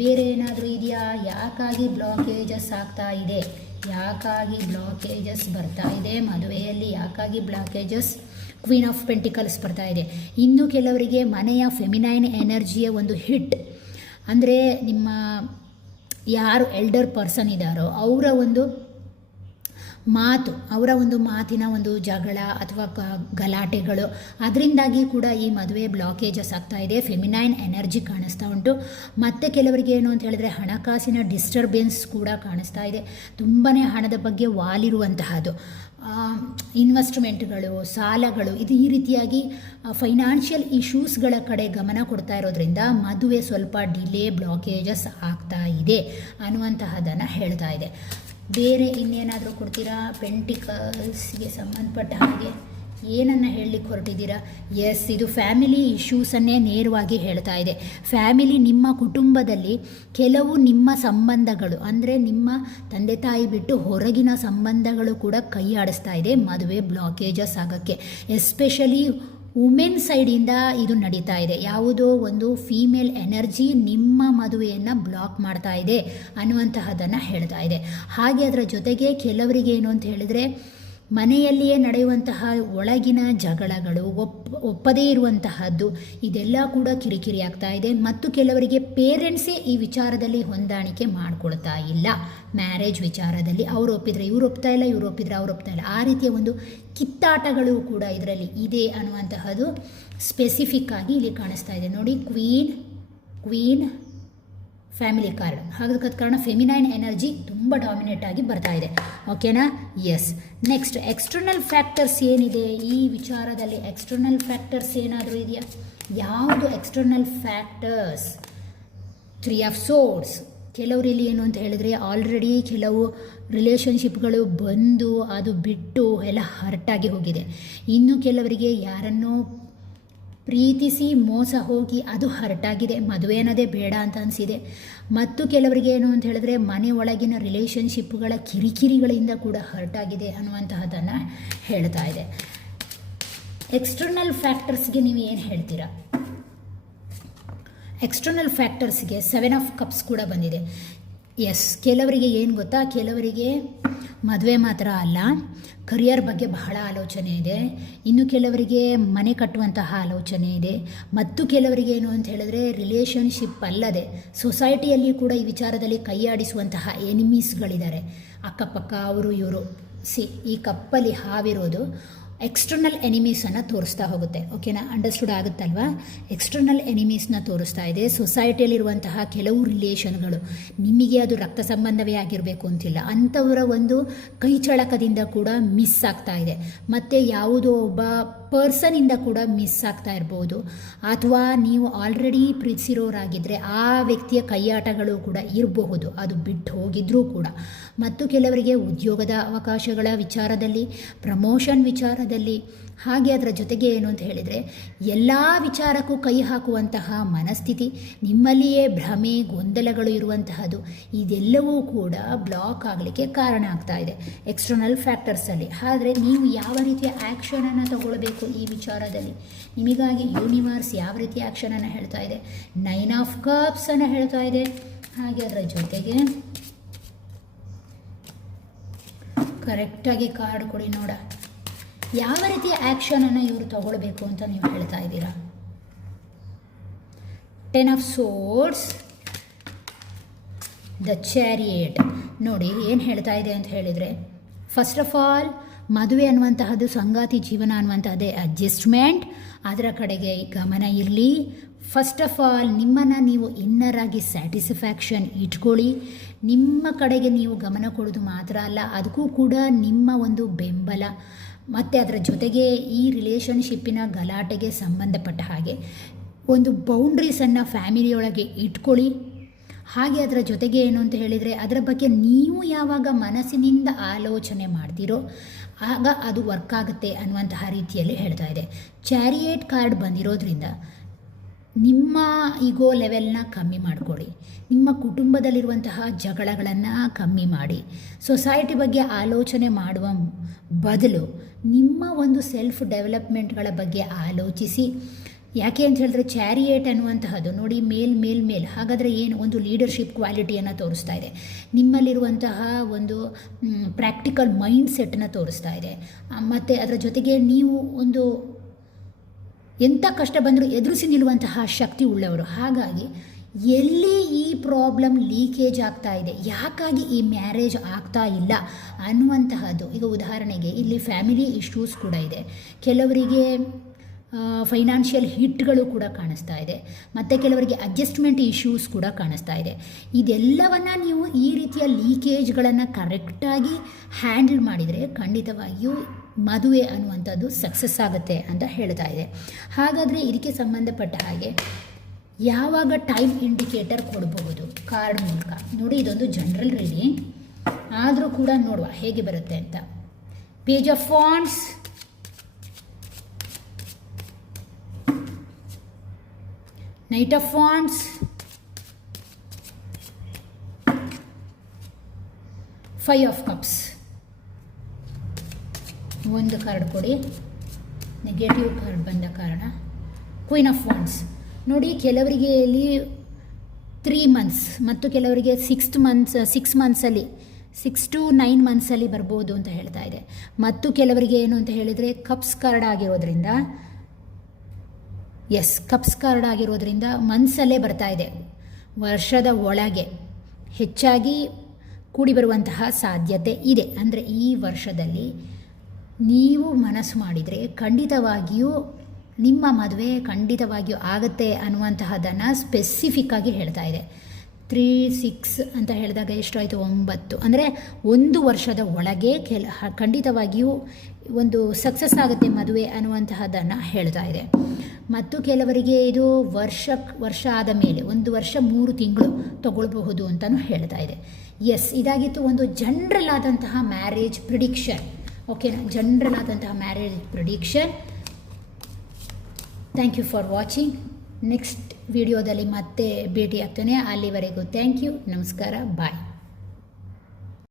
ಬೇರೆ ಏನಾದರೂ ಇದೆಯಾ? ಯಾಕಾಗಿ ಬ್ಲಾಕೇಜಸ್ ಆಗ್ತಾ ಇದೆ? ಯಾಕಾಗಿ ಬ್ಲಾಕೇಜಸ್ ಬರ್ತಾ ಇದೆ ಮದುವೆಯಲ್ಲಿ? ಯಾಕಾಗಿ ಬ್ಲಾಕೇಜಸ್? ಕ್ವೀನ್ ಆಫ್ ಪೆಂಟಿಕಲ್ಸ್ ಬರ್ತಾ ಇದೆ. ಇನ್ನು ಕೆಲವರಿಗೆ ಮನೆಯ ಫೆಮಿನೈನ್ ಎನರ್ಜಿಯ ಒಂದು ಹಿಟ್, ಅಂದರೆ ನಿಮ್ಮ ಯಾರು ಎಲ್ಡರ್ ಪರ್ಸನ್ ಇದ್ದಾರೋ ಅವರ ಒಂದು ಮಾತು, ಅವರ ಒಂದು ಮಾತಿನ ಒಂದು ಜಗಳ ಅಥವಾ ಗಲಾಟೆಗಳು, ಅದರಿಂದಾಗಿ ಕೂಡ ಈ ಮದುವೆ ಬ್ಲಾಕೇಜಸ್ ಆಗ್ತಾ ಇದೆ. ಫೆಮಿನೈನ್ ಎನರ್ಜಿ ಕಾಣಿಸ್ತಾ ಉಂಟು. ಮತ್ತು ಕೆಲವರಿಗೆ ಏನು ಅಂತ ಹೇಳಿದ್ರೆ ಹಣಕಾಸಿನ ಡಿಸ್ಟರ್ಬೆನ್ಸ್ ಕೂಡ ಕಾಣಿಸ್ತಾ ಇದೆ. ತುಂಬಾ ಹಣದ ಬಗ್ಗೆ ವಾಲಿರುವಂತಹದ್ದು, ಇನ್ವೆಸ್ಟ್ಮೆಂಟ್ಗಳು, ಸಾಲಗಳು, ಇದು ಈ ರೀತಿಯಾಗಿ ಫೈನಾನ್ಷಿಯಲ್ ಇಶ್ಯೂಸ್ಗಳ ಕಡೆ ಗಮನ ಕೊಡ್ತಾ ಇರೋದ್ರಿಂದ ಮದುವೆ ಸ್ವಲ್ಪ ಡಿಲೇ, ಬ್ಲಾಕೇಜಸ್ ಆಗ್ತಾ ಇದೆ ಅನ್ನುವಂತಹದನ್ನು ಹೇಳ್ತಾ ಇದೆ. ಬೇರೆ ಇನ್ನೇನಾದರೂ ಕೊಡ್ತೀರಾ? ಪೆಂಟಿಕಲ್ಸ್ಗೆ ಸಂಬಂಧಪಟ್ಟ ಹಾಗೆ ಏನನ್ನು ಹೇಳಲಿಕ್ಕೆ ಹೊರಟಿದ್ದೀರಾ? ಎಸ್, ಇದು ಫ್ಯಾಮಿಲಿ ಇಶ್ಯೂಸನ್ನೇ ನೇರವಾಗಿ ಹೇಳ್ತಾ ಇದೆ. ಫ್ಯಾಮಿಲಿ, ನಿಮ್ಮ ಕುಟುಂಬದಲ್ಲಿ ಕೆಲವು ನಿಮ್ಮ ಸಂಬಂಧಗಳು, ಅಂದರೆ ನಿಮ್ಮ ತಂದೆ ತಾಯಿ ಬಿಟ್ಟು ಹೊರಗಿನ ಸಂಬಂಧಗಳು ಕೂಡ ಕೈ ಆಡಿಸ್ತಾ ಇದೆ ಮದುವೆ ಬ್ಲಾಕೇಜಸ್ ಆಗೋಕ್ಕೆ. ಎಸ್ಪೆಷಲಿ ವುಮೆನ್ ಸೈಡಿಂದ ಇದು ನಡೀತಾ ಇದೆ. ಯಾವುದೋ ಒಂದು ಫೀಮೇಲ್ ಎನರ್ಜಿ ನಿಮ್ಮ ಮದುವೆಯನ್ನು ಬ್ಲಾಕ್ ಮಾಡ್ತಾ ಇದೆ ಅನ್ನುವಂತಹದನ್ನು ಹೇಳ್ತಾ ಇದೆ. ಹಾಗೆ ಅದರ ಜೊತೆಗೆ ಕೆಲವರಿಗೆ ಏನು ಅಂತ ಹೇಳಿದರೆ ಮನೆಯಲ್ಲಿಯೇ ನಡೆಯುವಂತಹ ಒಳಗಿನ ಜಗಳಗಳು, ಒಪ್ಪದೇ ಇರುವಂತಹದ್ದು, ಇದೆಲ್ಲ ಕೂಡ ಕಿರಿಕಿರಿ ಆಗ್ತಾ ಇದೆ. ಮತ್ತು ಕೆಲವರಿಗೆ ಪೇರೆಂಟ್ಸೇ ಈ ವಿಚಾರದಲ್ಲಿ ಹೊಂದಾಣಿಕೆ ಮಾಡ್ಕೊಳ್ತಾ ಇಲ್ಲ. ಮ್ಯಾರೇಜ್ ವಿಚಾರದಲ್ಲಿ ಅವ್ರು ಒಪ್ಪಿದ್ರೆ ಇವ್ರು ಒಪ್ತಾ ಇಲ್ಲ, ಇವ್ರು ಒಪ್ಪಿದ್ರೆ ಅವ್ರು ಒಪ್ತಾ ಇಲ್ಲ. ಆ ರೀತಿಯ ಒಂದು ಕಿತ್ತಾಟಗಳು ಕೂಡ ಇದರಲ್ಲಿ ಇದೆ ಅನ್ನುವಂತಹದ್ದು ಸ್ಪೆಸಿಫಿಕ್ ಆಗಿ ಇಲ್ಲಿ ಕಾಣಿಸ್ತಾ ಇದೆ. ನೋಡಿ, ಕ್ವೀನ್ ಫ್ಯಾಮಿಲಿ ಕಾರ್ಡ್. ಹಾಗಾದ ಕಾರಣ ಫೆಮಿನೈನ್ ಎನರ್ಜಿ ತುಂಬ ಡಾಮಿನೇಟ್ ಆಗಿ ಬರ್ತಾ ಇದೆ. ಓಕೆನಾ? ಎಸ್. ನೆಕ್ಸ್ಟ್, ಎಕ್ಸ್ಟರ್ನಲ್ ಫ್ಯಾಕ್ಟರ್ಸ್ ಏನಿದೆ ಈ ವಿಚಾರದಲ್ಲಿ? ಎಕ್ಸ್ಟರ್ನಲ್ ಫ್ಯಾಕ್ಟರ್ಸ್ ಏನಾದರೂ ಇದೆಯಾ? ಯಾವುದು ಎಕ್ಸ್ಟರ್ನಲ್ ಫ್ಯಾಕ್ಟರ್ಸ್? 3 ಆಫ್ ಸೋರ್ಡ್ಸ್. ಕೆಲವರಲ್ಲಿ ಏನು ಅಂತ ಹೇಳಿದರೆ ಆಲ್ರೆಡಿ ಕೆಲವು ರಿಲೇಷನ್ಶಿಪ್ಗಳು ಬಂದು ಅದು ಬಿಟ್ಟು ಎಲ್ಲ ಹರ್ಟಾಗಿ ಹೋಗಿದೆ. ಇನ್ನು ಕೆಲವರಿಗೆ ಯಾರನ್ನೋ ಪ್ರೀತಿಸಿ ಮೋಸ ಹೋಗಿ ಅದು ಹರ್ಟಾಗಿದೆ, ಮದುವೆ ಅನ್ನೋದೇ ಬೇಡ ಅಂತ ಅನಿಸಿದೆ. ಮತ್ತು ಕೆಲವರಿಗೆ ಏನು ಅಂತ ಹೇಳಿದ್ರೆ ಮನೆ ಒಳಗಿನ ರಿಲೇಷನ್ಶಿಪ್ಗಳ ಕಿರಿಕಿರಿಗಳಿಂದ ಕೂಡ ಹರ್ಟಾಗಿದೆ ಅನ್ನುವಂತಹದನ್ನು ಹೇಳ್ತಾ ಇದೆ. ಎಕ್ಸ್ಟರ್ನಲ್ ಫ್ಯಾಕ್ಟರ್ಸ್ಗೆ ನೀವು ಏನು ಹೇಳ್ತೀರಾ? ಎಕ್ಸ್ಟರ್ನಲ್ ಫ್ಯಾಕ್ಟರ್ಸ್ಗೆ 7 ಆಫ್ ಕಪ್ಸ್ ಕೂಡ ಬಂದಿದೆ. ಎಸ್, ಕೆಲವರಿಗೆ ಏನು ಗೊತ್ತಾ, ಕೆಲವರಿಗೆ ಮದುವೆ ಮಾತ್ರ ಅಲ್ಲ, ಕರಿಯರ್ ಬಗ್ಗೆ ಬಹಳ ಆಲೋಚನೆ ಇದೆ. ಇನ್ನು ಕೆಲವರಿಗೆ ಮನೆ ಕಟ್ಟುವಂತಹ ಆಲೋಚನೆ ಇದೆ. ಮತ್ತು ಕೆಲವರಿಗೆ ಏನು ಅಂತ ಹೇಳಿದ್ರೆ ರಿಲೇಷನ್ಶಿಪ್ ಅಲ್ಲದೆ ಸೊಸೈಟಿಯಲ್ಲಿ ಕೂಡ ಈ ವಿಚಾರದಲ್ಲಿ ಕೈಯಾಡಿಸುವಂತಹ ಎನಿಮೀಸ್ಗಳಿದ್ದಾರೆ, ಅಕ್ಕಪಕ್ಕ ಅವರು ಇವರು. ಈ ಕಪ್ಪಲ್ಲಿ ಹಾವಿರೋದು ಎಕ್ಸ್ಟರ್ನಲ್ ಎನಿಮೀಸನ್ನು ತೋರಿಸ್ತಾ ಹೋಗುತ್ತೆ. ಓಕೆನಾ? ಅಂಡರ್ಸ್ಟುಡ್ ಆಗುತ್ತಲ್ವಾ? ಎಕ್ಸ್ಟರ್ನಲ್ ಎನಿಮೀಸ್ನ ತೋರಿಸ್ತಾ ಇದೆ. ಸೊಸೈಟಿಯಲ್ಲಿರುವಂತಹ ಕೆಲವು ರಿಲೇಷನ್ಗಳು, ನಿಮಗೆ ಅದು ರಕ್ತ ಸಂಬಂಧವೇ ಆಗಿರಬೇಕು ಅಂತಿಲ್ಲ, ಅಂಥವರ ಒಂದು ಕೈಚಳಕದಿಂದ ಕೂಡ ಮಿಸ್ ಆಗ್ತಾ ಇದೆ. ಮತ್ತು ಯಾವುದೋ ಒಬ್ಬ ಪರ್ಸನಿಂದ ಕೂಡ ಮಿಸ್ ಆಗ್ತಾ ಇರ್ಬೋದು. ಅಥವಾ ನೀವು ಆಲ್ರೆಡಿ ಪ್ರೀತಿಸಿರೋರಾಗಿದ್ದರೆ ಆ ವ್ಯಕ್ತಿಯ ಕೈಯಾಟಗಳು ಕೂಡ ಇರಬಹುದು, ಅದು ಬಿಟ್ಟು ಹೋಗಿದ್ರೂ ಕೂಡ. ಮತ್ತು ಕೆಲವರಿಗೆ ಉದ್ಯೋಗದ ಅವಕಾಶಗಳ ವಿಚಾರದಲ್ಲಿ, ಪ್ರಮೋಷನ್ ವಿಚಾರದಲ್ಲಿ, ಹಾಗೆ ಅದರ ಜೊತೆಗೆ ಏನು ಅಂತ ಹೇಳಿದರೆ ಎಲ್ಲ ವಿಚಾರಕ್ಕೂ ಕೈ ಹಾಕುವಂತಹ ಮನಸ್ಥಿತಿ, ನಿಮ್ಮಲ್ಲಿಯೇ ಭ್ರಮೆ, ಗೊಂದಲಗಳು ಇರುವಂತಹದ್ದು, ಇದೆಲ್ಲವೂ ಕೂಡ ಬ್ಲಾಕ್ ಆಗಲಿಕ್ಕೆ ಕಾರಣ ಆಗ್ತಾ ಇದೆ ಎಕ್ಸ್ಟರ್ನಲ್ ಫ್ಯಾಕ್ಟರ್ಸಲ್ಲಿ. ಆದರೆ ನೀವು ಯಾವ ರೀತಿಯ ಆ್ಯಕ್ಷನನ್ನು ತಗೊಳ್ಬೇಕು ಈ ವಿಚಾರದಲ್ಲಿ? ನಿಮಗಾಗಿ ಯೂನಿವರ್ಸ್ ಯಾವ ರೀತಿಯ ಆ್ಯಕ್ಷನನ್ನು ಹೇಳ್ತಾ ಇದೆ? 9 ಆಫ್ ಕಪ್ಸನ್ನು ಹೇಳ್ತಾ ಇದೆ. ಹಾಗೆ ಅದರ ಜೊತೆಗೆ ಕರೆಕ್ಟಾಗಿ ಕಾರ್ಡ್ ಕೊಡಿ ನೋಡ, ಯಾವ ರೀತಿಯ ಆ್ಯಕ್ಷನನ್ನು ಇವರು ತಗೊಳ್ಬೇಕು ಅಂತ ನೀವು ಹೇಳ್ತಾ ಇದ್ದೀರಾ? 10 ಆಫ್ ಸೋರ್ಡ್ಸ್, ದ ಚಾರಿಯೇಟ್. ನೋಡಿ ಏನು ಹೇಳ್ತಾ ಇದೆ ಅಂತ ಹೇಳಿದರೆ, ಫಸ್ಟ್ ಆಫ್ ಆಲ್ ಮದುವೆ ಅನ್ನುವಂತಹದ್ದು, ಸಂಗಾತಿ ಜೀವನ ಅನ್ನುವಂತಹದ್ದೇ ಅಡ್ಜಸ್ಟ್ಮೆಂಟ್, ಅದರ ಕಡೆಗೆ ಗಮನ ಇರಲಿ. ಫಸ್ಟ್ ಆಫ್ ಆಲ್ ನಿಮ್ಮನ್ನು ನೀವು ಇನ್ನರಾಗಿ ಸ್ಯಾಟಿಸ್ಫ್ಯಾಕ್ಷನ್ ಇಟ್ಕೊಳ್ಳಿ. ನಿಮ್ಮ ಕಡೆಗೆ ನೀವು ಗಮನ ಕೊಡೋದು ಮಾತ್ರ ಅಲ್ಲ, ಅದಕ್ಕೂ ಕೂಡ ನಿಮ್ಮ ಒಂದು ಬೆಂಬಲ. ಮತ್ತು ಅದರ ಜೊತೆಗೆ ಈ ರಿಲೇಷನ್ಶಿಪ್ಪಿನ ಗಲಾಟೆಗೆ ಸಂಬಂಧಪಟ್ಟ ಹಾಗೆ ಒಂದು ಬೌಂಡ್ರೀಸನ್ನು ಫ್ಯಾಮಿಲಿಯೊಳಗೆ ಇಟ್ಕೊಳ್ಳಿ. ಹಾಗೆ ಅದರ ಜೊತೆಗೆ ಏನು ಅಂತ ಹೇಳಿದರೆ, ಅದರ ಬಗ್ಗೆ ನೀವು ಯಾವಾಗ ಮನಸ್ಸಿನಿಂದ ಆಲೋಚನೆ ಮಾಡ್ತೀರೋ ಆಗ ಅದು ವರ್ಕ್ ಆಗುತ್ತೆ ಅನ್ನುವಂತಹ ರೀತಿಯಲ್ಲಿ ಹೇಳ್ತಾ ಇದೆ. ಚಾರಿಯೇಟ್ ಕಾರ್ಡ್ ಬಂದಿರೋದ್ರಿಂದ ನಿಮ್ಮ ಈಗೋ ಲೆವೆಲ್ನ ಕಮ್ಮಿ ಮಾಡಿಕೊಳ್ಳಿ. ನಿಮ್ಮ ಕುಟುಂಬದಲ್ಲಿರುವಂತಹ ಜಗಳಗಳನ್ನು ಕಮ್ಮಿ ಮಾಡಿ. ಸೊಸೈಟಿ ಬಗ್ಗೆ ಆಲೋಚನೆ ಮಾಡುವ ಬದಲು ನಿಮ್ಮ ಒಂದು ಸೆಲ್ಫ್ ಡೆವಲಪ್ಮೆಂಟ್ಗಳ ಬಗ್ಗೆ ಆಲೋಚಿಸಿ. ಯಾಕೆ ಅಂತ ಹೇಳಿದ್ರೆ ಚಾರಿಯೇಟ್ ಅನ್ನುವಂತಹದ್ದು ನೋಡಿ, ಮೇಲ್ ಹಾಗಾದರೆ ಏನು, ಒಂದು ಲೀಡರ್ಶಿಪ್ ಕ್ವಾಲಿಟಿಯನ್ನು ತೋರಿಸ್ತಾ ಇದೆ. ನಿಮ್ಮಲ್ಲಿರುವಂತಹ ಒಂದು ಪ್ರಾಕ್ಟಿಕಲ್ ಮೈಂಡ್ ಸೆಟ್ಟನ್ನು ತೋರಿಸ್ತಾ ಇದೆ. ಮತ್ತು ಅದರ ಜೊತೆಗೆ ನೀವು ಒಂದು ಎಂಥ ಕಷ್ಟ ಬಂದರೂ ಎದುರಿಸಿ ನಿಲ್ಲುವಂತಹ ಶಕ್ತಿ ಉಳ್ಳವರು. ಹಾಗಾಗಿ ಎಲ್ಲಿ ಈ ಪ್ರಾಬ್ಲಮ್ ಲೀಕೇಜ್ ಆಗ್ತಾ ಇದೆ, ಯಾಕಾಗಿ ಈ ಮ್ಯಾರೇಜ್ ಆಗ್ತಾ ಇಲ್ಲ ಅನ್ನುವಂತಹದ್ದು. ಈಗ ಉದಾಹರಣೆಗೆ ಇಲ್ಲಿ ಫ್ಯಾಮಿಲಿ ಇಶ್ಯೂಸ್ ಕೂಡ ಇದೆ, ಕೆಲವರಿಗೆ ಫೈನಾನ್ಷಿಯಲ್ ಹಿಟ್ಗಳು ಕೂಡ ಕಾಣಿಸ್ತಾ ಇದೆ, ಮತ್ತು ಕೆಲವರಿಗೆ ಅಡ್ಜಸ್ಟ್ಮೆಂಟ್ ಇಶ್ಯೂಸ್ ಕೂಡ ಕಾಣಿಸ್ತಾ ಇದೆ. ಇದೆಲ್ಲವನ್ನು ನೀವು ಈ ರೀತಿಯ ಲೀಕೇಜ್ಗಳನ್ನು ಕರೆಕ್ಟಾಗಿ ಹ್ಯಾಂಡಲ್ ಮಾಡಿದರೆ ಖಂಡಿತವಾಗಿಯೂ ಮದುವೆ ಅನ್ನುವಂಥದ್ದು ಸಕ್ಸಸ್ ಆಗುತ್ತೆ ಅಂತ ಹೇಳ್ತಾ ಇದೆ. ಹಾಗಾದರೆ ಇದಕ್ಕೆ ಸಂಬಂಧಪಟ್ಟ ಹಾಗೆ ಯಾವಾಗ ಟೈಮ್ ಇಂಡಿಕೇಟರ್ ಕೊಡಬಹುದು ಕಾರ್ಡ್ ಮೂಲಕ ನೋಡಿ. ಇದೊಂದು ಜನರಲ್ ರೀಡಿಂಗ್ ಆದರೂ ಕೂಡ ನೋಡುವ ಹೇಗೆ ಬರುತ್ತೆ ಅಂತ. Page of wands, night of wands, five of cups. ಒಂದು ಕಾರ್ಡ್ ಕೊಡಿ, ನೆಗೆಟಿವ್ ಕಾರ್ಡ್ ಬಂದ ಕಾರಣ ಕ್ವೀನ್ ಆಫ್ ವಾಂಡ್ಸ್. ನೋಡಿ, ಕೆಲವರಿಗೆ ಇಲ್ಲಿ 3 ಮಂತ್ಸ್ ಮತ್ತು ಕೆಲವರಿಗೆ 6 ಮಂತ್ಸಲ್ಲಿ 6 to 9 ಮಂತ್ಸಲ್ಲಿ ಬರ್ಬೋದು ಅಂತ ಹೇಳ್ತಾ ಇದೆ. ಮತ್ತು ಕೆಲವರಿಗೆ ಏನು ಅಂತ ಹೇಳಿದರೆ ಕಪ್ಸ್ ಕಾರ್ಡ್ ಆಗಿರೋದ್ರಿಂದ, ಕಪ್ಸ್ ಕಾರ್ಡ್ ಆಗಿರೋದ್ರಿಂದ ಮಂತ್ಸಲ್ಲೇ ಬರ್ತಾ ಇದೆ, ವರ್ಷದ ಒಳಗೆ ಹೆಚ್ಚಾಗಿ ಕೂಡಿ ಬರುವಂತಹ ಸಾಧ್ಯತೆ ಇದೆ. ಅಂದರೆ ಈ ವರ್ಷದಲ್ಲಿ ನೀವು ಮನಸ್ಸು ಮಾಡಿದರೆ ಖಂಡಿತವಾಗಿಯೂ ನಿಮ್ಮ ಮದುವೆ ಖಂಡಿತವಾಗಿಯೂ ಆಗುತ್ತೆ ಅನ್ನುವಂತಹದ್ದನ್ನು ಸ್ಪೆಸಿಫಿಕ್ಕಾಗಿ ಹೇಳ್ತಾ ಇದೆ. 3, 6 ಅಂತ ಹೇಳಿದಾಗ ಎಷ್ಟಾಯಿತು, 9. ಅಂದರೆ 1 ವರ್ಷದ ಒಳಗೆ ಖಂಡಿತವಾಗಿಯೂ ಒಂದು ಸಕ್ಸಸ್ ಆಗುತ್ತೆ ಮದುವೆ ಅನ್ನುವಂತಹದ್ದನ್ನು ಹೇಳ್ತಾ ಇದೆ. ಮತ್ತು ಕೆಲವರಿಗೆ ಇದು ವರ್ಷ ಆದ ಮೇಲೆ 1 ವರ್ಷ 3 ತಿಂಗಳು ತಗೊಳ್ಬಹುದು ಅಂತಲೂ ಹೇಳ್ತಾ ಇದೆ. ಇದಾಗಿತ್ತು ಒಂದು ಜನರಲ್ ಆದಂತಹ ಮ್ಯಾರೇಜ್ ಪ್ರಿಡಿಕ್ಷನ್. ಓಕೆನಾ, ಜನರಲ್ ಆದಂತಹ marriage prediction. Thank you for watching. Next ವಿಡಿಯೋದಲ್ಲಿ ಮತ್ತೆ ಭೇಟಿ ಆಗ್ತಾನೆ. ಅಲ್ಲಿವರೆಗೂ ಥ್ಯಾಂಕ್ ಯು, ನಮಸ್ಕಾರ, ಬಾಯ್.